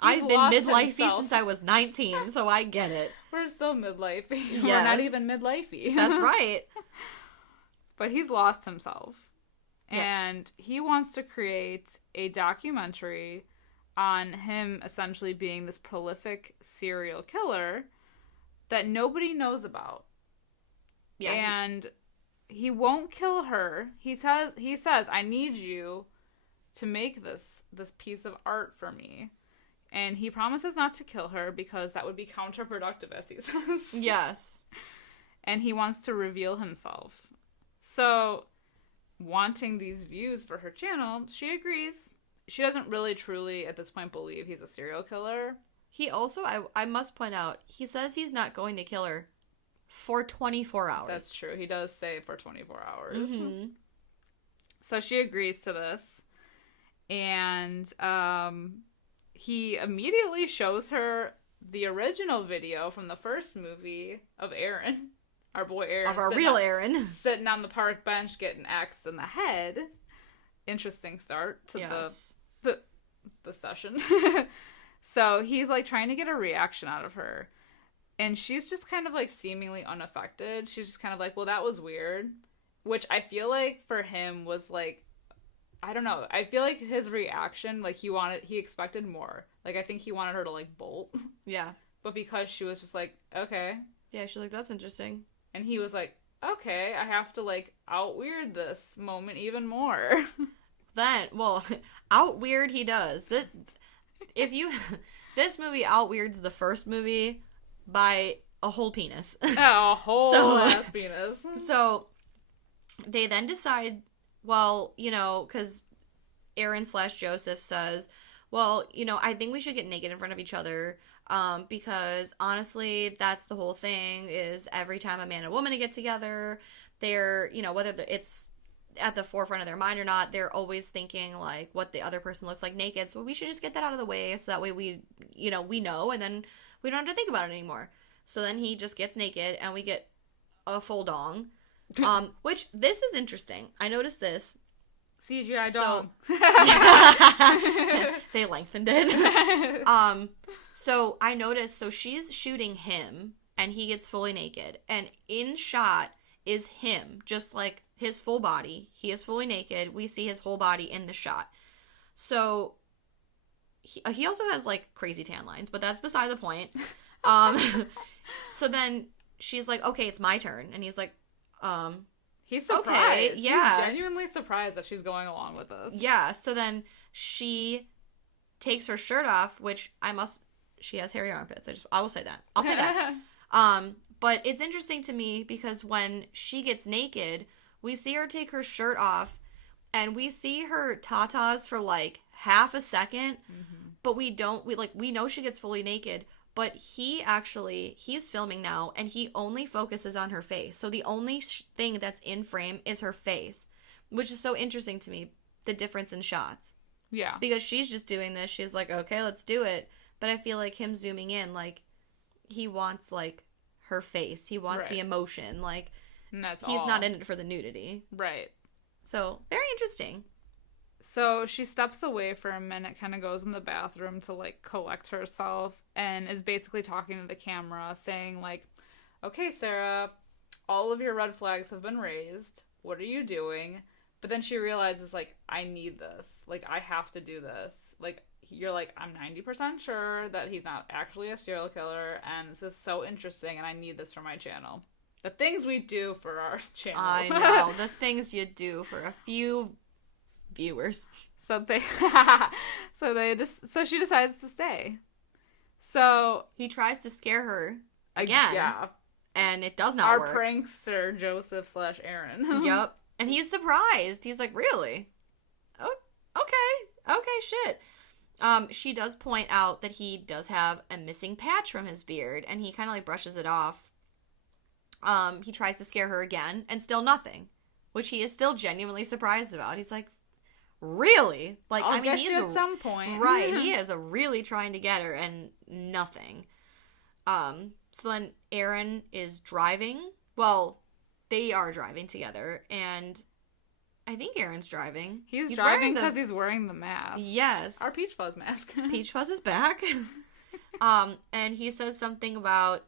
I've been midlifey since I was 19, so I get it. We're still midlifey. Yes. We're not even midlifey. That's right. But he's lost himself. Yeah. And he wants to create a documentary on him essentially being this prolific serial killer that nobody knows about. Yeah. And he won't kill her. He says, I need you to make this piece of art for me. And he promises not to kill her because that would be counterproductive, as he says. Yes. And he wants to reveal himself. So, wanting these views for her channel, she agrees. She doesn't really truly, at this point, believe he's a serial killer. He also, I must point out, he says he's not going to kill her for 24 hours. That's true. He does say for 24 hours. Mm-hmm. So she agrees to this. And he immediately shows her the original video from the first movie of Aaron. Our boy Aaron. Of our real Aaron. Sitting on the park bench getting axed in the head. Interesting start to the session. So he's like trying to get a reaction out of her. And she's just kind of like seemingly unaffected. She's just kind of like, well, that was weird. Which I feel like for him was like, I don't know. I feel like his reaction, like he expected more. Like I think he wanted her to like bolt. Yeah. But because she was just like, okay. Yeah, she's like, that's interesting. And he was like, okay, I have to like out weird this moment even more. Then, well, out weird he does. This movie out weirds the first movie by a whole penis. A whole ass penis. So they then decide, well, you know, because Aaron/Joseph says, well, you know, I think we should get naked in front of each other. Because honestly, that's the whole thing, is every time a man and a woman get together, they're, you know, whether it's at the forefront of their mind or not, they're always thinking like what the other person looks like naked. So we should just get that out of the way, so that way we know, and then we don't have to think about it anymore. So then he just gets naked and we get a full dong. Which, this is interesting. I noticed this. CGI dong. They lengthened it. So I noticed, so she's shooting him and he gets fully naked, and in shot is him, just like his full body. He is fully naked. We see his whole body in the shot. So he also has like crazy tan lines, but that's beside the point. So then she's like, okay, it's my turn. And he's like, He's surprised. Okay, yeah. He's genuinely surprised that she's going along with this. Yeah, so then she takes her shirt off, which she has hairy armpits. I will say that. I'll say that. But it's interesting to me because when she gets naked, we see her take her shirt off and we see her tatas for like half a second, but we know she gets fully naked, but he's filming now and he only focuses on her face. So the only thing that's in frame is her face, which is so interesting to me, the difference in shots. Yeah. Because she's just doing this. She's like, okay, let's do it. But I feel like him zooming in, like, he wants, like, her face. He wants the emotion. Like, and that's he's all. not in it for the nudity. Right. So, very interesting. So she steps away for a minute, kind of goes in the bathroom to, like, collect herself, and is basically talking to the camera, saying, like, okay, Sarah, all of your red flags have been raised. What are you doing? But then she realizes, like, I need this. Like, I have to do this. Like, you're like, I'm 90% sure that he's not actually a serial killer, and this is so interesting, and I need this for my channel. The things we do for our channel. I know. The things you do for a few viewers. So she decides to stay. So he tries to scare her again. Yeah. And it does not work. Our prankster Joseph / Aaron. Yep. And he's surprised. He's like, really? Oh, okay, shit. She does point out that he does have a missing patch from his beard, and he kind of like brushes it off. He tries to scare her again, and still nothing, which he is still genuinely surprised about. He's like, really? Like, I'll get you at some point. Right, he is really trying to get her, and nothing. So then Aaron is driving. Well, they are driving together, and I think Aaron's driving. He's driving because he's wearing the mask. Yes. Our Peach Fuzz mask. Peach Fuzz is back. And he says something about,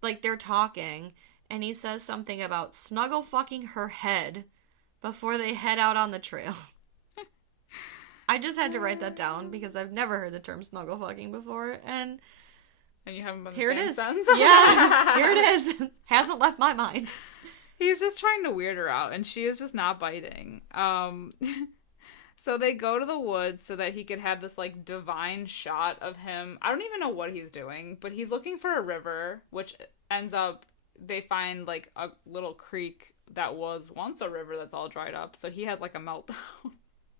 like, they're talking, and he says something about snuggle fucking her head before they head out on the trail. I just had to write that down because I've never heard the term snuggle fucking before, and you haven't been here it is. Since? Yeah, here it is. Hasn't left my mind. He's just trying to weird her out, and she is just not biting. So they go to the woods so that he could have this, like, divine shot of him. I don't even know what he's doing, but he's looking for a river, which ends up, they find, like, a little creek that was once a river that's all dried up. So he has, like, a meltdown.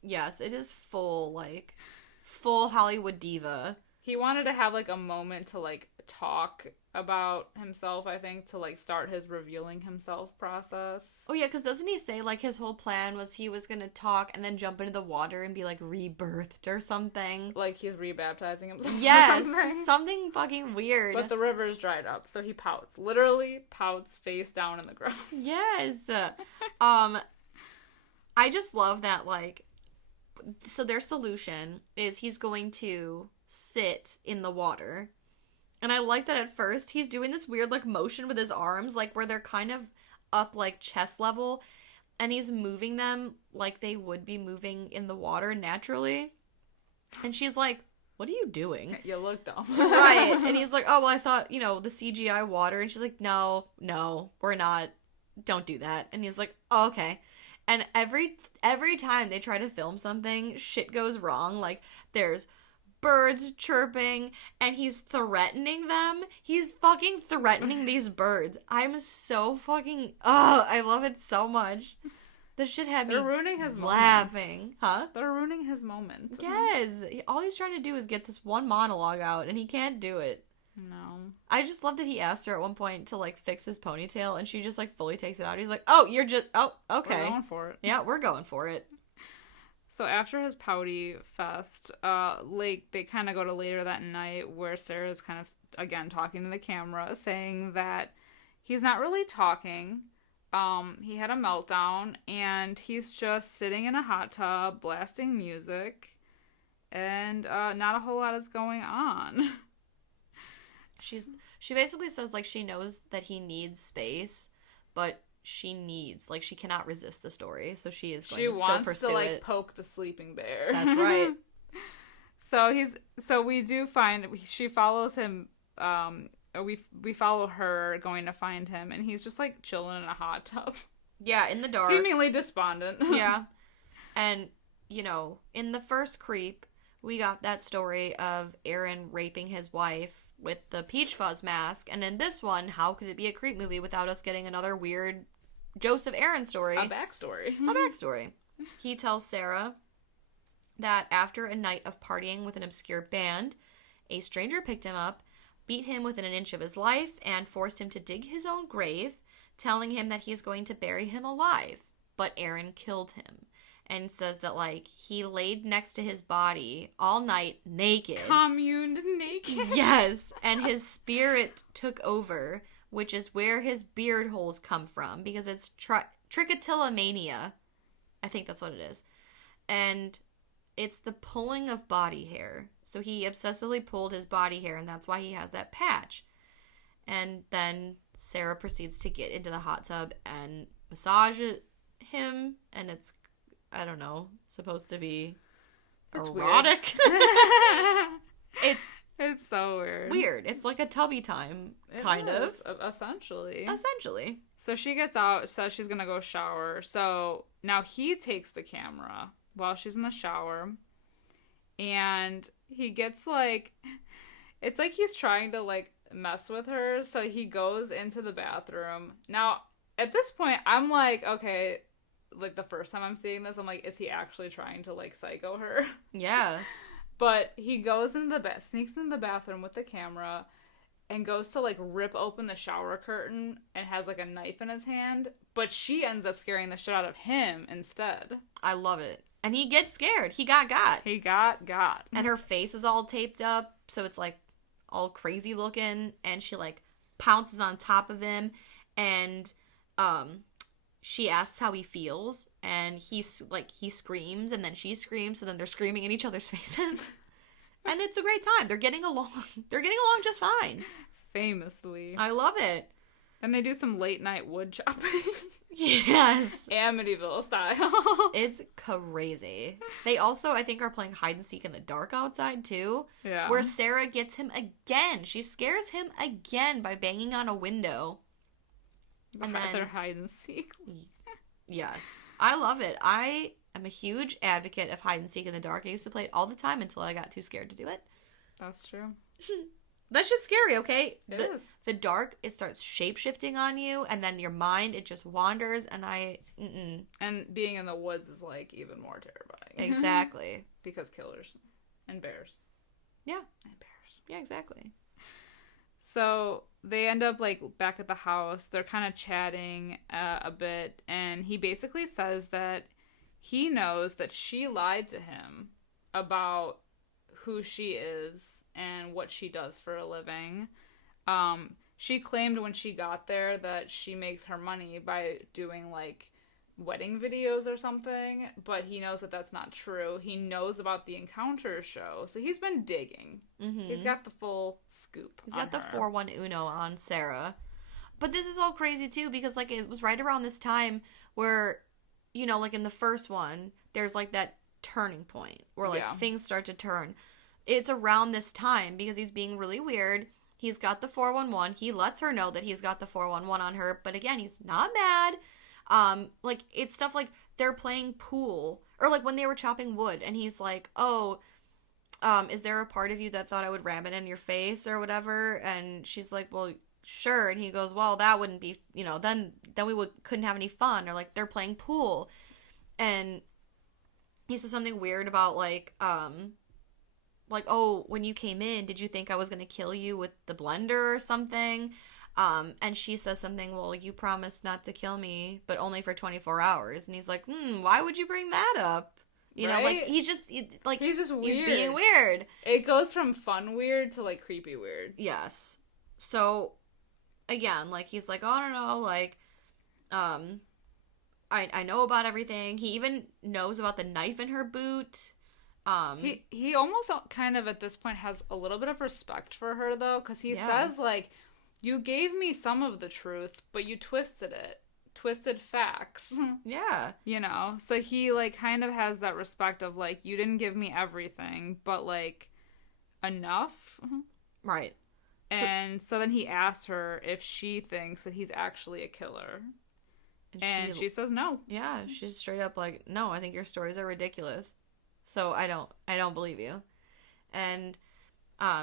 Yes, it is full Hollywood diva. He wanted to have, like, a moment to, like, talk about himself, I think, to, like, start his revealing himself process. Oh, yeah, because doesn't he say, like, his whole plan was he was going to talk and then jump into the water and be, like, rebirthed or something? Like, he's rebaptizing himself yes, or something. Something fucking weird. But the river's dried up, so he pouts. Literally pouts face down in the ground. Yes. I just love that, like, so their solution is he's going to sit in the water. And I like that at first he's doing this weird, like, motion with his arms, like, where they're kind of up, like, chest level. And he's moving them like they would be moving in the water naturally. And she's like, what are you doing? You look dumb. Right. And he's like, oh, well, I thought, the CGI water. And she's like, no, we're not. Don't do that. And he's like, oh, okay. And every time they try to film something, shit goes wrong. Like, there's birds chirping, and he's threatening them. He's fucking threatening these birds. I'm so fucking... Oh, I love it so much. This shit had me ruining his laughing. Moment. Huh? They're ruining his moment. Yes. All he's trying to do is get this one monologue out, and he can't do it. No. I just love that he asked her at one point to, like, fix his ponytail, and she just, like, fully takes it out. He's like, oh, you're just... Oh, okay. We're going for it. Yeah, we're going for it. So after his pouty fest, they kind of go to later that night where Sarah's kind of, again, talking to the camera, saying that he's not really talking. He had a meltdown, and he's just sitting in a hot tub, blasting music, and not a whole lot is going on. She basically says, like, she knows that he needs space, but she cannot resist the story, so she is going to still pursue it. She wants to, like, poke the sleeping bear. That's right. So we do find she follows him we follow her going to find him, and he's just like chilling in a hot tub. Yeah, in the dark. Seemingly despondent. Yeah. And, you know, in the first Creep, we got that story of Aaron raping his wife with the Peach Fuzz mask. And in this one, how could it be a Creep movie without us getting another weird Joseph Aaron story? A backstory. A backstory. He tells Sarah that after a night of partying with an obscure band, a stranger picked him up, beat him within an inch of his life, and forced him to dig his own grave, telling him that he's going to bury him alive. But Aaron killed him. And says that, like, he laid next to his body all night naked. Communed naked. Yes. And his spirit took over, which is where his beard holes come from. Because it's trichotillomania. I think that's what it is. And it's the pulling of body hair. So he obsessively pulled his body hair, and that's why he has that patch. And then Sarah proceeds to get into the hot tub and massage him, and it's, I don't know, supposed to be erotic. It's so weird. Weird. It's like a tubby time, kind of. Essentially. So she gets out, says she's gonna go shower. So now he takes the camera while she's in the shower, and he gets like, it's like he's trying to like mess with her. So he goes into the bathroom. Now at this point, I'm like, okay. Like, the first time I'm seeing this, I'm like, is he actually trying to, like, psycho her? Yeah. But he goes into sneaks into the bathroom with the camera and goes to, like, rip open the shower curtain and has, like, a knife in his hand. But she ends up scaring the shit out of him instead. I love it. And he gets scared. He got. He got. And her face is all taped up, so it's, like, all crazy looking. And she, like, pounces on top of him. And, she asks how he feels, and he screams, and then she screams, so then they're screaming in each other's faces. And it's a great time. They're getting along. They're getting along just fine. Famously. I love it. And they do some late night wood chopping. Yes. Amityville style. It's crazy. They also, I think, are playing hide and seek in the dark outside, too. Yeah. Where Sarah gets him again. She scares him again by banging on a window. And then their hide and seek. Yes. I love it. I am a huge advocate of hide and seek in the dark. I used to play it all the time until I got too scared to do it. That's true. That's just scary, okay? It is. The dark, it starts shape-shifting on you, and then your mind, it just wanders, and And being in the woods is, like, even more terrifying. Exactly. Because killers. And bears. Yeah. And bears. Yeah, exactly. So they end up, like, back at the house. They're kind of chatting a bit, and he basically says that he knows that she lied to him about who she is and what she does for a living. She claimed when she got there that she makes her money by doing, like, wedding videos or something, but he knows that that's not true. He knows about the Encounter show, so he's been digging. Mm-hmm. He's got the full scoop. He's got the 4-1 Uno on Sarah. But this is all crazy too, because like it was right around this time where, you know, like in the first one, there's like that turning point where like things start to turn. It's around this time because he's being really weird. He's got the 411. He lets her know that he's got the 411 on her, but again, he's not mad. Like, it's stuff like they're playing pool, or like when they were chopping wood, and he's like, oh, is there a part of you that thought I would ram it in your face or whatever? And she's like, well, sure. And he goes, well, that wouldn't be, you know, then we couldn't have any fun. Or like they're playing pool, and he says something weird about like, oh, when you came in, did you think I was gonna kill you with the blender or something? And she says something, well, you promised not to kill me, but only for 24 hours. And he's like, why would you bring that up? You know, like, he's just weird. He's being weird. It goes from fun weird to, like, creepy weird. Yes. So, again, like, he's like, oh, I don't know, like, I know about everything. He even knows about the knife in her boot. He almost kind of, at this point, has a little bit of respect for her, though, because he says, like, you gave me some of the truth, but you twisted it. Twisted facts. Yeah. You know? So he, like, kind of has that respect of, like, you didn't give me everything, but, like, enough. Right. And so then he asks her if she thinks that he's actually a killer. And she says no. Yeah, she's straight up like, no, I think your stories are ridiculous. So I don't believe you. And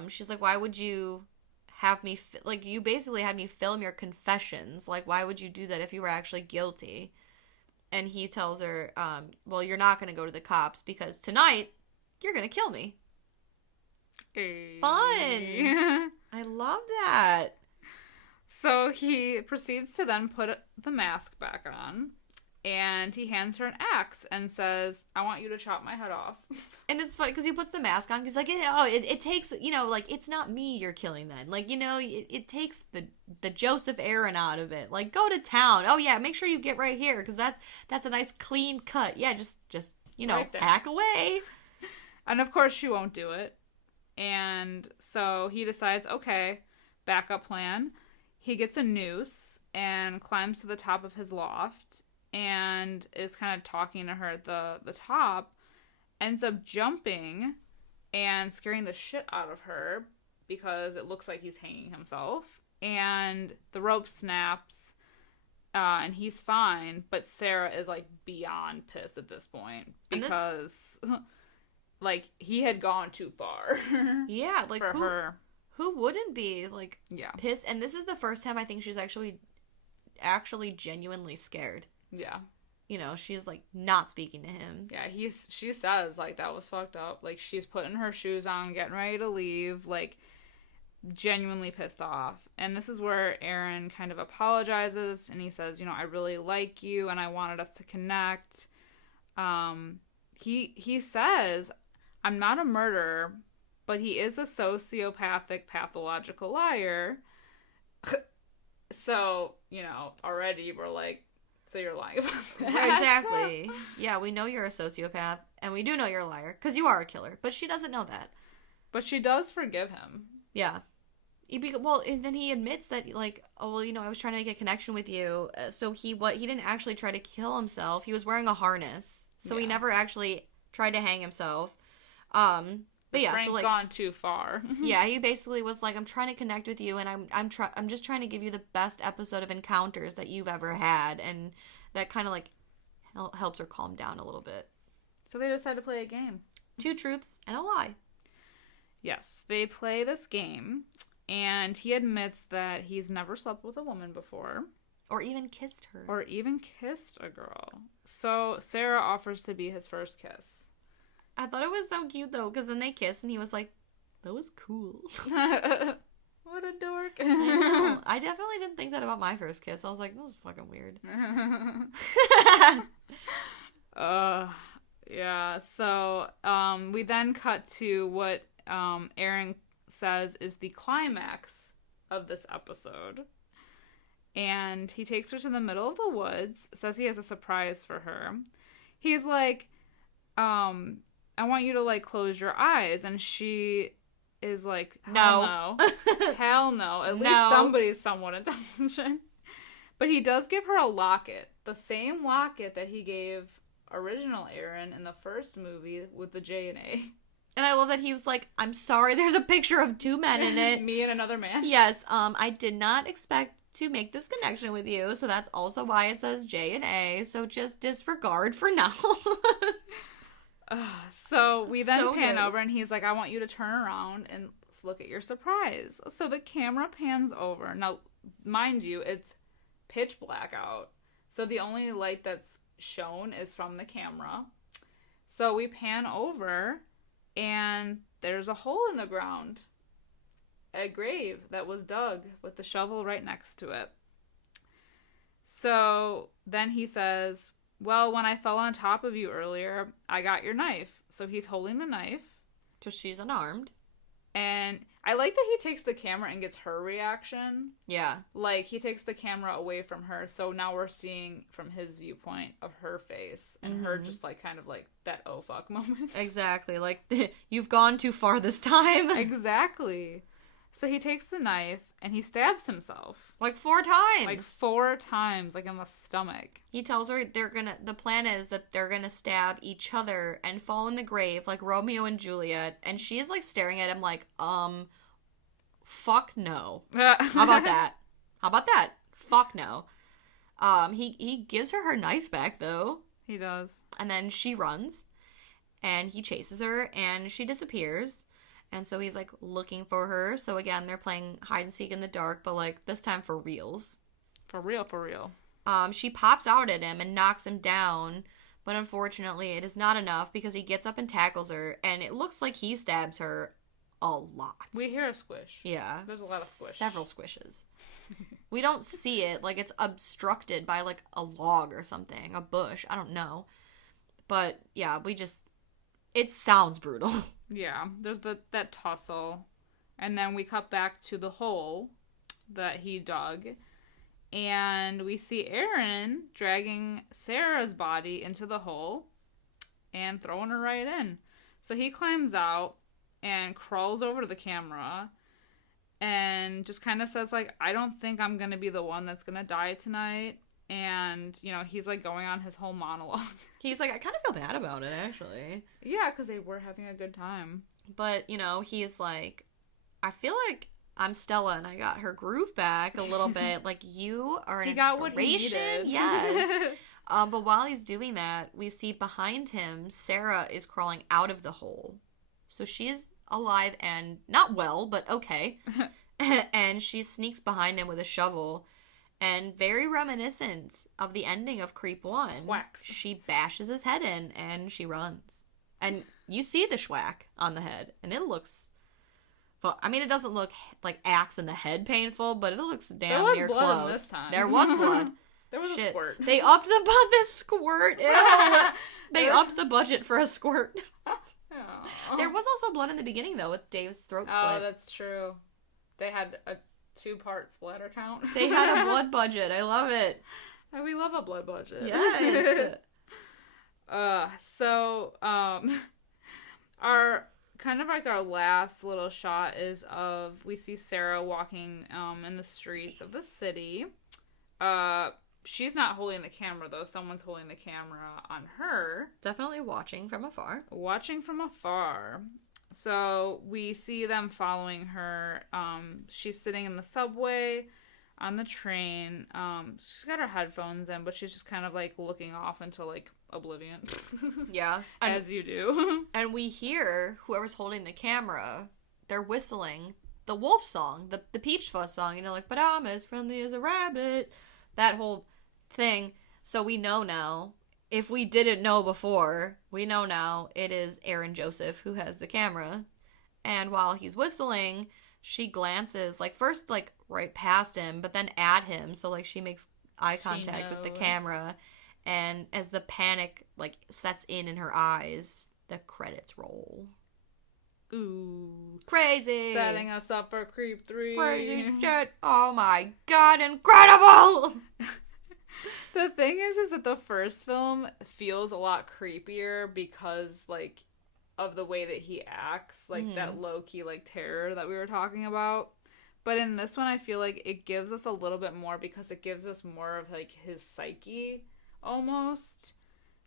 she's like, why would you have me, like, you basically had me film your confessions. Like, why would you do that if you were actually guilty? And he tells her, well, you're not going to go to the cops because tonight you're going to kill me. Hey. Fun. I love that. So he proceeds to then put the mask back on, and he hands her an axe and says, I want you to chop my head off. And it's funny because he puts the mask on. He's like, it takes, like, it's not me you're killing then. Like, it takes the Joseph Aaron out of it. Like, go to town. Oh, yeah, make sure you get right here because that's a nice clean cut. Yeah, just right hack away. And, of course, she won't do it. And so he decides, okay, backup plan. He gets a noose and climbs to the top of his loft and is kind of talking to her at the top. Ends up jumping and scaring the shit out of her because it looks like he's hanging himself. And the rope snaps and he's fine. But Sarah is like beyond pissed at this point because... like, he had gone too far. Yeah, like, for her. Who wouldn't be, like, yeah, pissed? And this is the first time I think she's actually genuinely scared. Yeah. She's, like, not speaking to him. Yeah, she says, like, that was fucked up. Like, she's putting her shoes on, getting ready to leave, like, genuinely pissed off. And this is where Aaron kind of apologizes, and he says, I really like you, and I wanted us to connect. He says... I'm not a murderer, but he is a sociopathic, pathological liar. So, already we're like, so you're lying about that. Exactly. Yeah, we know you're a sociopath, and we do know you're a liar, because you are a killer, but she doesn't know that. But she does forgive him. Yeah. And then he admits that, like, oh, well, I was trying to make a connection with you, so he didn't actually try to kill himself. He was wearing a harness, so he never actually tried to hang himself. But yeah, Frank so like gone too far. Yeah, he basically was like, I'm trying to connect with you, and I'm just trying to give you the best episode of encounters that you've ever had, and that kind of like helps her calm down a little bit. So they decide to play a game. 2 truths and a lie. Yes, they play this game, and he admits that he's never slept with a woman before. Or even kissed her. Or even kissed a girl. So Sarah offers to be his first kiss. I thought it was so cute, though, because then they kissed, and he was like, that was cool. What a dork. I definitely didn't think that about my first kiss. I was like, that was fucking weird. Yeah, so we then cut to what Aaron says is the climax of this episode. And he takes her to the middle of the woods, says he has a surprise for her. He's like, I want you to, like, close your eyes. And she is like, hell no. Hell no. At least somebody's somewhat intelligent. But he does give her a locket. The same locket that he gave original Aaron in the first movie with the J and A. And I love that he was like, I'm sorry, there's a picture of 2 men in it. Me and another man. Yes, I did not expect to make this connection with you, so that's also why it says J and A, so just disregard for now. So we then pan over, and he's like, I want you to turn around and look at your surprise. So the camera pans over. Now, mind you, it's pitch black out. So the only light that's shown is from the camera. So we pan over, and there's a hole in the ground. A grave that was dug with the shovel right next to it. So then he says, well, when I fell on top of you earlier, I got your knife. So he's holding the knife. So she's unarmed. And I like that he takes the camera and gets her reaction. Yeah. Like, he takes the camera away from her, so now we're seeing from his viewpoint of her face. And her just, like, kind of, like, that oh fuck moment. Exactly. Like, you've gone too far this time. Exactly. So he takes the knife, and he stabs himself. Like 4 times. Like 4 times, like in the stomach. He tells her the plan is that they're gonna stab each other and fall in the grave like Romeo and Juliet. And she's like staring at him like, fuck no. How about that? How about that? Fuck no. He gives her knife back, though. He does. And then she runs, and he chases her, and she disappears. And so he's, like, looking for her. So, again, they're playing hide-and-seek in the dark, but, like, this time for reals. For real, for real. She pops out at him and knocks him down, but unfortunately it is not enough because he gets up and tackles her, and it looks like he stabs her a lot. We hear a squish. Yeah. There's a lot of squish. Several squishes. We don't see it, like, it's obstructed by, like, a log or something, a bush, I don't know. But, yeah, it sounds brutal. Yeah, there's that tussle. And then we cut back to the hole that he dug. And we see Aaron dragging Sarah's body into the hole and throwing her right in. So he climbs out and crawls over to the camera and just kind of says, like, I don't think I'm going to be the one that's going to die tonight. And, you know, he's, like, going on his whole monologue. He's like, I kind of feel bad about it, actually. Yeah, because they were having a good time. But, you know, he's like, I feel like I'm Stella and I got her groove back a little bit. Like, you are an inspiration. What he needed. Yes. But while he's doing that, we see behind him, Sarah is crawling out of the hole. So she is alive and not well, but okay. And she sneaks behind him with a shovel. And very reminiscent of the ending of Creep 1. Whacks. She bashes his head in and she runs. And you see the schwack on the head. And it looks... Well, I mean, it doesn't look like axe in the head painful, but it looks damn near close. There was blood in this time. There was blood. There was a squirt. They upped the squirt. Ew. They upped the budget for a squirt. There was also blood in the beginning, though, with Dave's throat slit. Oh, that's true. They had a 2-part splatter count. They had a blood budget. I love it. And we love a blood budget. Yes. Our kind of like our last little shot is of we see Sarah walking in the streets of the city. She's not holding the camera though. Someone's holding the camera on her. Definitely watching from afar. Watching from afar. So we see them following her. She's sitting in the subway, on the train. She's got her headphones in, but she's just kind of like looking off into like oblivion. Yeah. As you do. And we hear whoever's holding the camera, they're whistling the wolf song, the Peach Fuzz song, you know, like, but I'm as friendly as a rabbit. That whole thing. So we know now. If we didn't know before, we know now it is Aaron Joseph who has the camera. And while he's whistling, she glances, like, first, like, right past him, but then at him. So, like, she makes eye contact with the camera. And as the panic, like, sets in her eyes, the credits roll. Ooh. Crazy. Setting us up for Creep 3. Crazy shit. Oh my god, incredible! The thing is that the first film feels a lot creepier because, like, of the way that he acts. Like, that low-key, like, terror that we were talking about. But in this one, I feel like it gives us a little bit more because it gives us more of, like, his psyche, almost.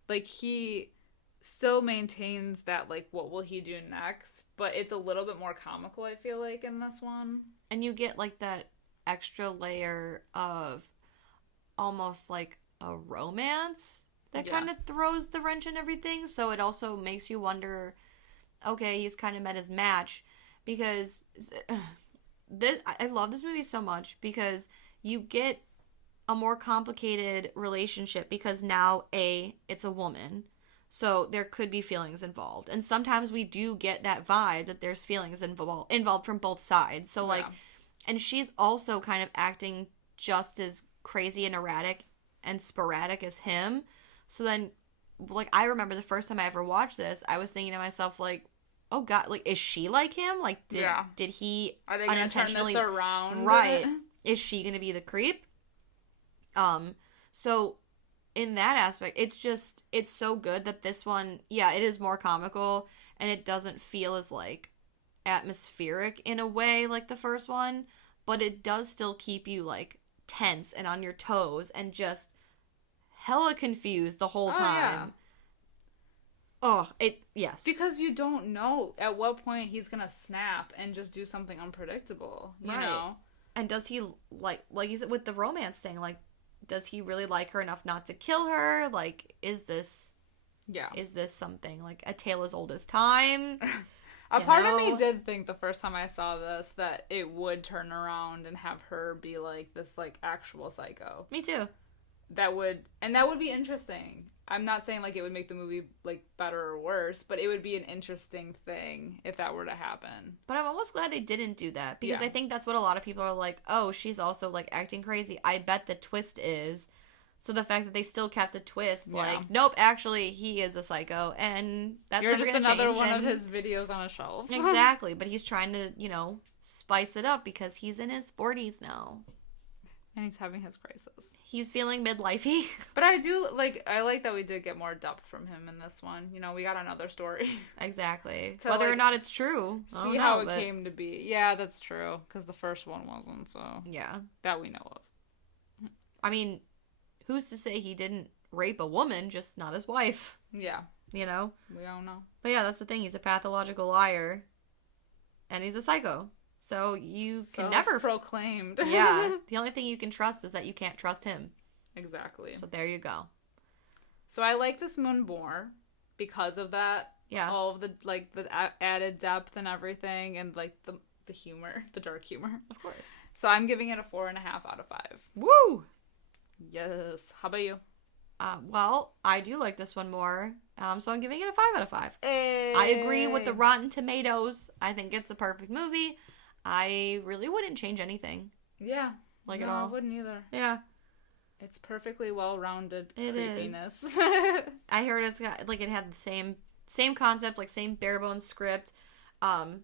Like, he still maintains that, like, what will he do next? But it's a little bit more comical, I feel like, in this one. And you get, like, that extra layer of almost, like, a romance that kind of throws the wrench in everything. So it also makes you wonder, okay, he's kind of met his match. Because I love this movie so much because you get a more complicated relationship because now, it's a woman. So there could be feelings involved. And sometimes we do get that vibe that there's feelings involved from both sides. So, like, and she's also kind of acting just as crazy and erratic and sporadic as him. So then, like, I remember the first time I ever watched this, I was thinking to myself, like, oh god, like, is she like him? Like, did he Are they unintentionally turn this around? Right. Is she gonna be the creep? So in that aspect, it's so good that this one, it is more comical and it doesn't feel as, like, atmospheric in a way like the first one, but it does still keep you, like, tense and on your toes and just hella confused the whole time. Yes. Because you don't know at what point he's gonna snap and just do something unpredictable, you know? And does he, like you said, with the romance thing, like, does he really like her enough not to kill her? Like, is this something, like, a tale as old as time? A part of me did think the first time I saw this that it would turn around and have her be, like, this, like, actual psycho. Me too. That would be interesting. I'm not saying, like, it would make the movie, like, better or worse, but it would be an interesting thing if that were to happen. But I'm almost glad they didn't do that, because I think that's what a lot of people are like, oh, she's also, like, acting crazy. I bet the twist is. So the fact that they still kept the twist, like, nope, actually, he is a psycho, and that's never going to change. You're just another one of his videos on a shelf. Exactly, but he's trying to, you know, spice it up because he's in his 40s now. And he's having his crisis. He's feeling midlifey. But I like that we did get more depth from him in this one. You know, we got another story. Exactly. Whether or not it's true. See how it came to be. Yeah, that's true. Because the first one wasn't, so. Yeah. That we know of. I mean, who's to say he didn't rape a woman, just not his wife? Yeah. You know? We don't know. But yeah, that's the thing. He's a pathological liar. And he's a psycho. So you can never... proclaimed. Yeah. The only thing you can trust is that you can't trust him. Exactly. So there you go. So I like this one more because of that. Yeah. All of the, like, the added depth and everything, and, like, the humor, the dark humor. Of course. So I'm giving it a 4.5 out of 5. Woo! Yes. How about you? Well, I do like this one more. So I'm giving it a 5 out of 5. Hey. I agree with the Rotten Tomatoes. I think it's a perfect movie. I really wouldn't change anything. Yeah. At all. I wouldn't either. Yeah. It's perfectly well-rounded creepiness. I heard it had the same concept, like same bare-bones script. I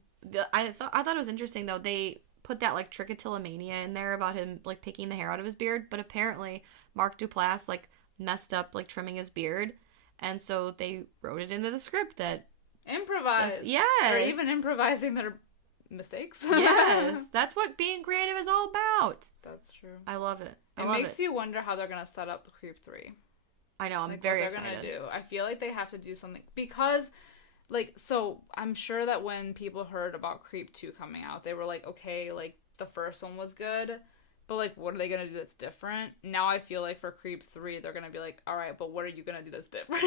thought it was interesting, though. They put that, like, trichotillomania in there about him, like, picking the hair out of his beard. But apparently Mark Duplass, like, messed up, like, trimming his beard. And so they wrote it into the script that... Improvise. Yes. Or even improvising their mistakes. Yes. That's what being creative is all about. That's true. I love it. It makes you wonder how they're going to set up Creep 3. I know. I'm very excited. What they're going to do. I feel like they have to do something. Because, like, so I'm sure that when people heard about Creep 2 coming out, they were like, okay, like, the first one was good. But, like, what are they going to do that's different? Now I feel like for Creep 3, they're going to be like, all right, but what are you going to do that's different?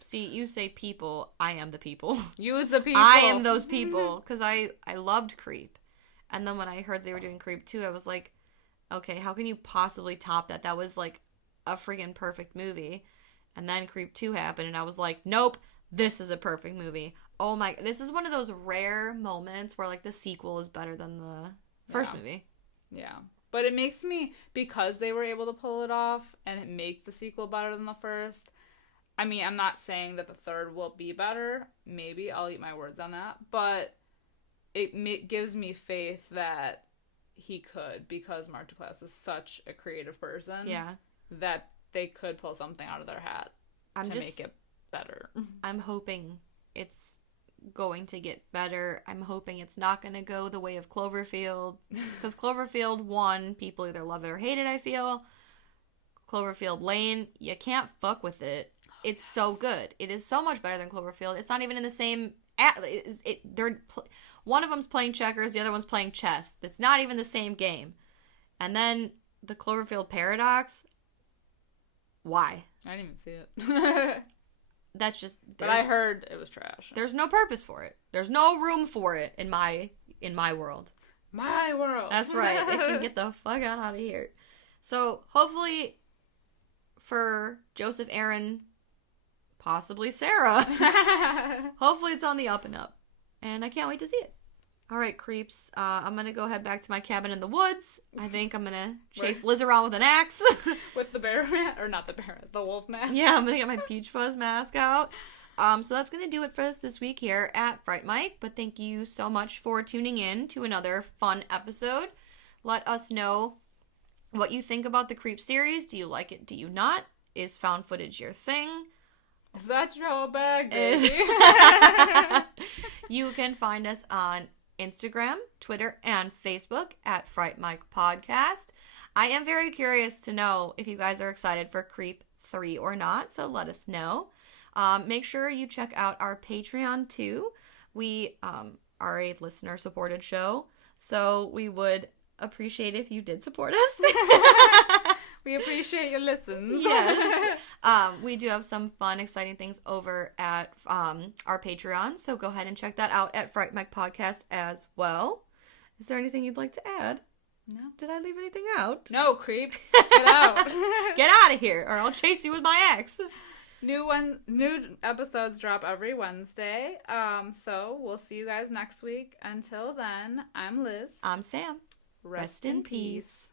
See, you say people. I am the people. Use the people. I am those people. Because I loved Creep. And then when I heard they were doing Creep 2, I was like, okay, how can you possibly top that? That was, like, a friggin' perfect movie. And then Creep 2 happened, and I was like, nope, this is a perfect movie. Oh my, this is one of those rare moments where, like, the sequel is better than the first movie. Yeah. But it makes me, because they were able to pull it off and make the sequel better than the first, I mean, I'm not saying that the third will be better. Maybe. I'll eat my words on that. But it gives me faith that he could, because Mark Duplass is such a creative person. Yeah. That they could pull something out of their hat make it better. I'm hoping it's going to get better. I'm hoping it's not going to go the way of Cloverfield, because Cloverfield 1, people either love it or hate it, I feel. Cloverfield Lane, you can't fuck with it. It's so good. It is so much better than Cloverfield. It's not even in the same... one of them's playing checkers, the other one's playing chess. It's not even the same game. And then the Cloverfield Paradox, why? I didn't even see it. That's just... But I heard it was trash. There's no purpose for it. There's no room for it in my world. My world. That's right. It can get the fuck out of here. So, hopefully, for Joseph, Aaron, possibly Sarah, hopefully it's on the up and up. And I can't wait to see it. All right, creeps. I'm going to go head back to my cabin in the woods. I think I'm going to chase Liz around with an axe. With the bear mask? Or not the bear, the wolf mask. Yeah, I'm going to get my Peach Fuzz mask out. So that's going to do it for us this week here at Fright Mike. But thank you so much for tuning in to another fun episode. Let us know what you think about the Creep series. Do you like it? Do you not? Is found footage your thing? Is that your bag, baby? You can find us on Instagram, Twitter, and Facebook at Fright Mike Podcast. I am very curious to know if you guys are excited for Creep 3 or not, so let us know. Make sure you check out our Patreon too. We are a listener-supported show, so we would appreciate if you did support us. We appreciate your listens. Yes. We do have some fun, exciting things over at our Patreon, so go ahead and check that out at Fright Fight Podcast as well. Is there anything you'd like to add? No. Did I leave anything out? No, creeps. Get out. Get out of here, or I'll chase you with my axe. New episodes drop every Wednesday. So we'll see you guys next week. Until then, I'm Liz. I'm Sam. Rest in peace.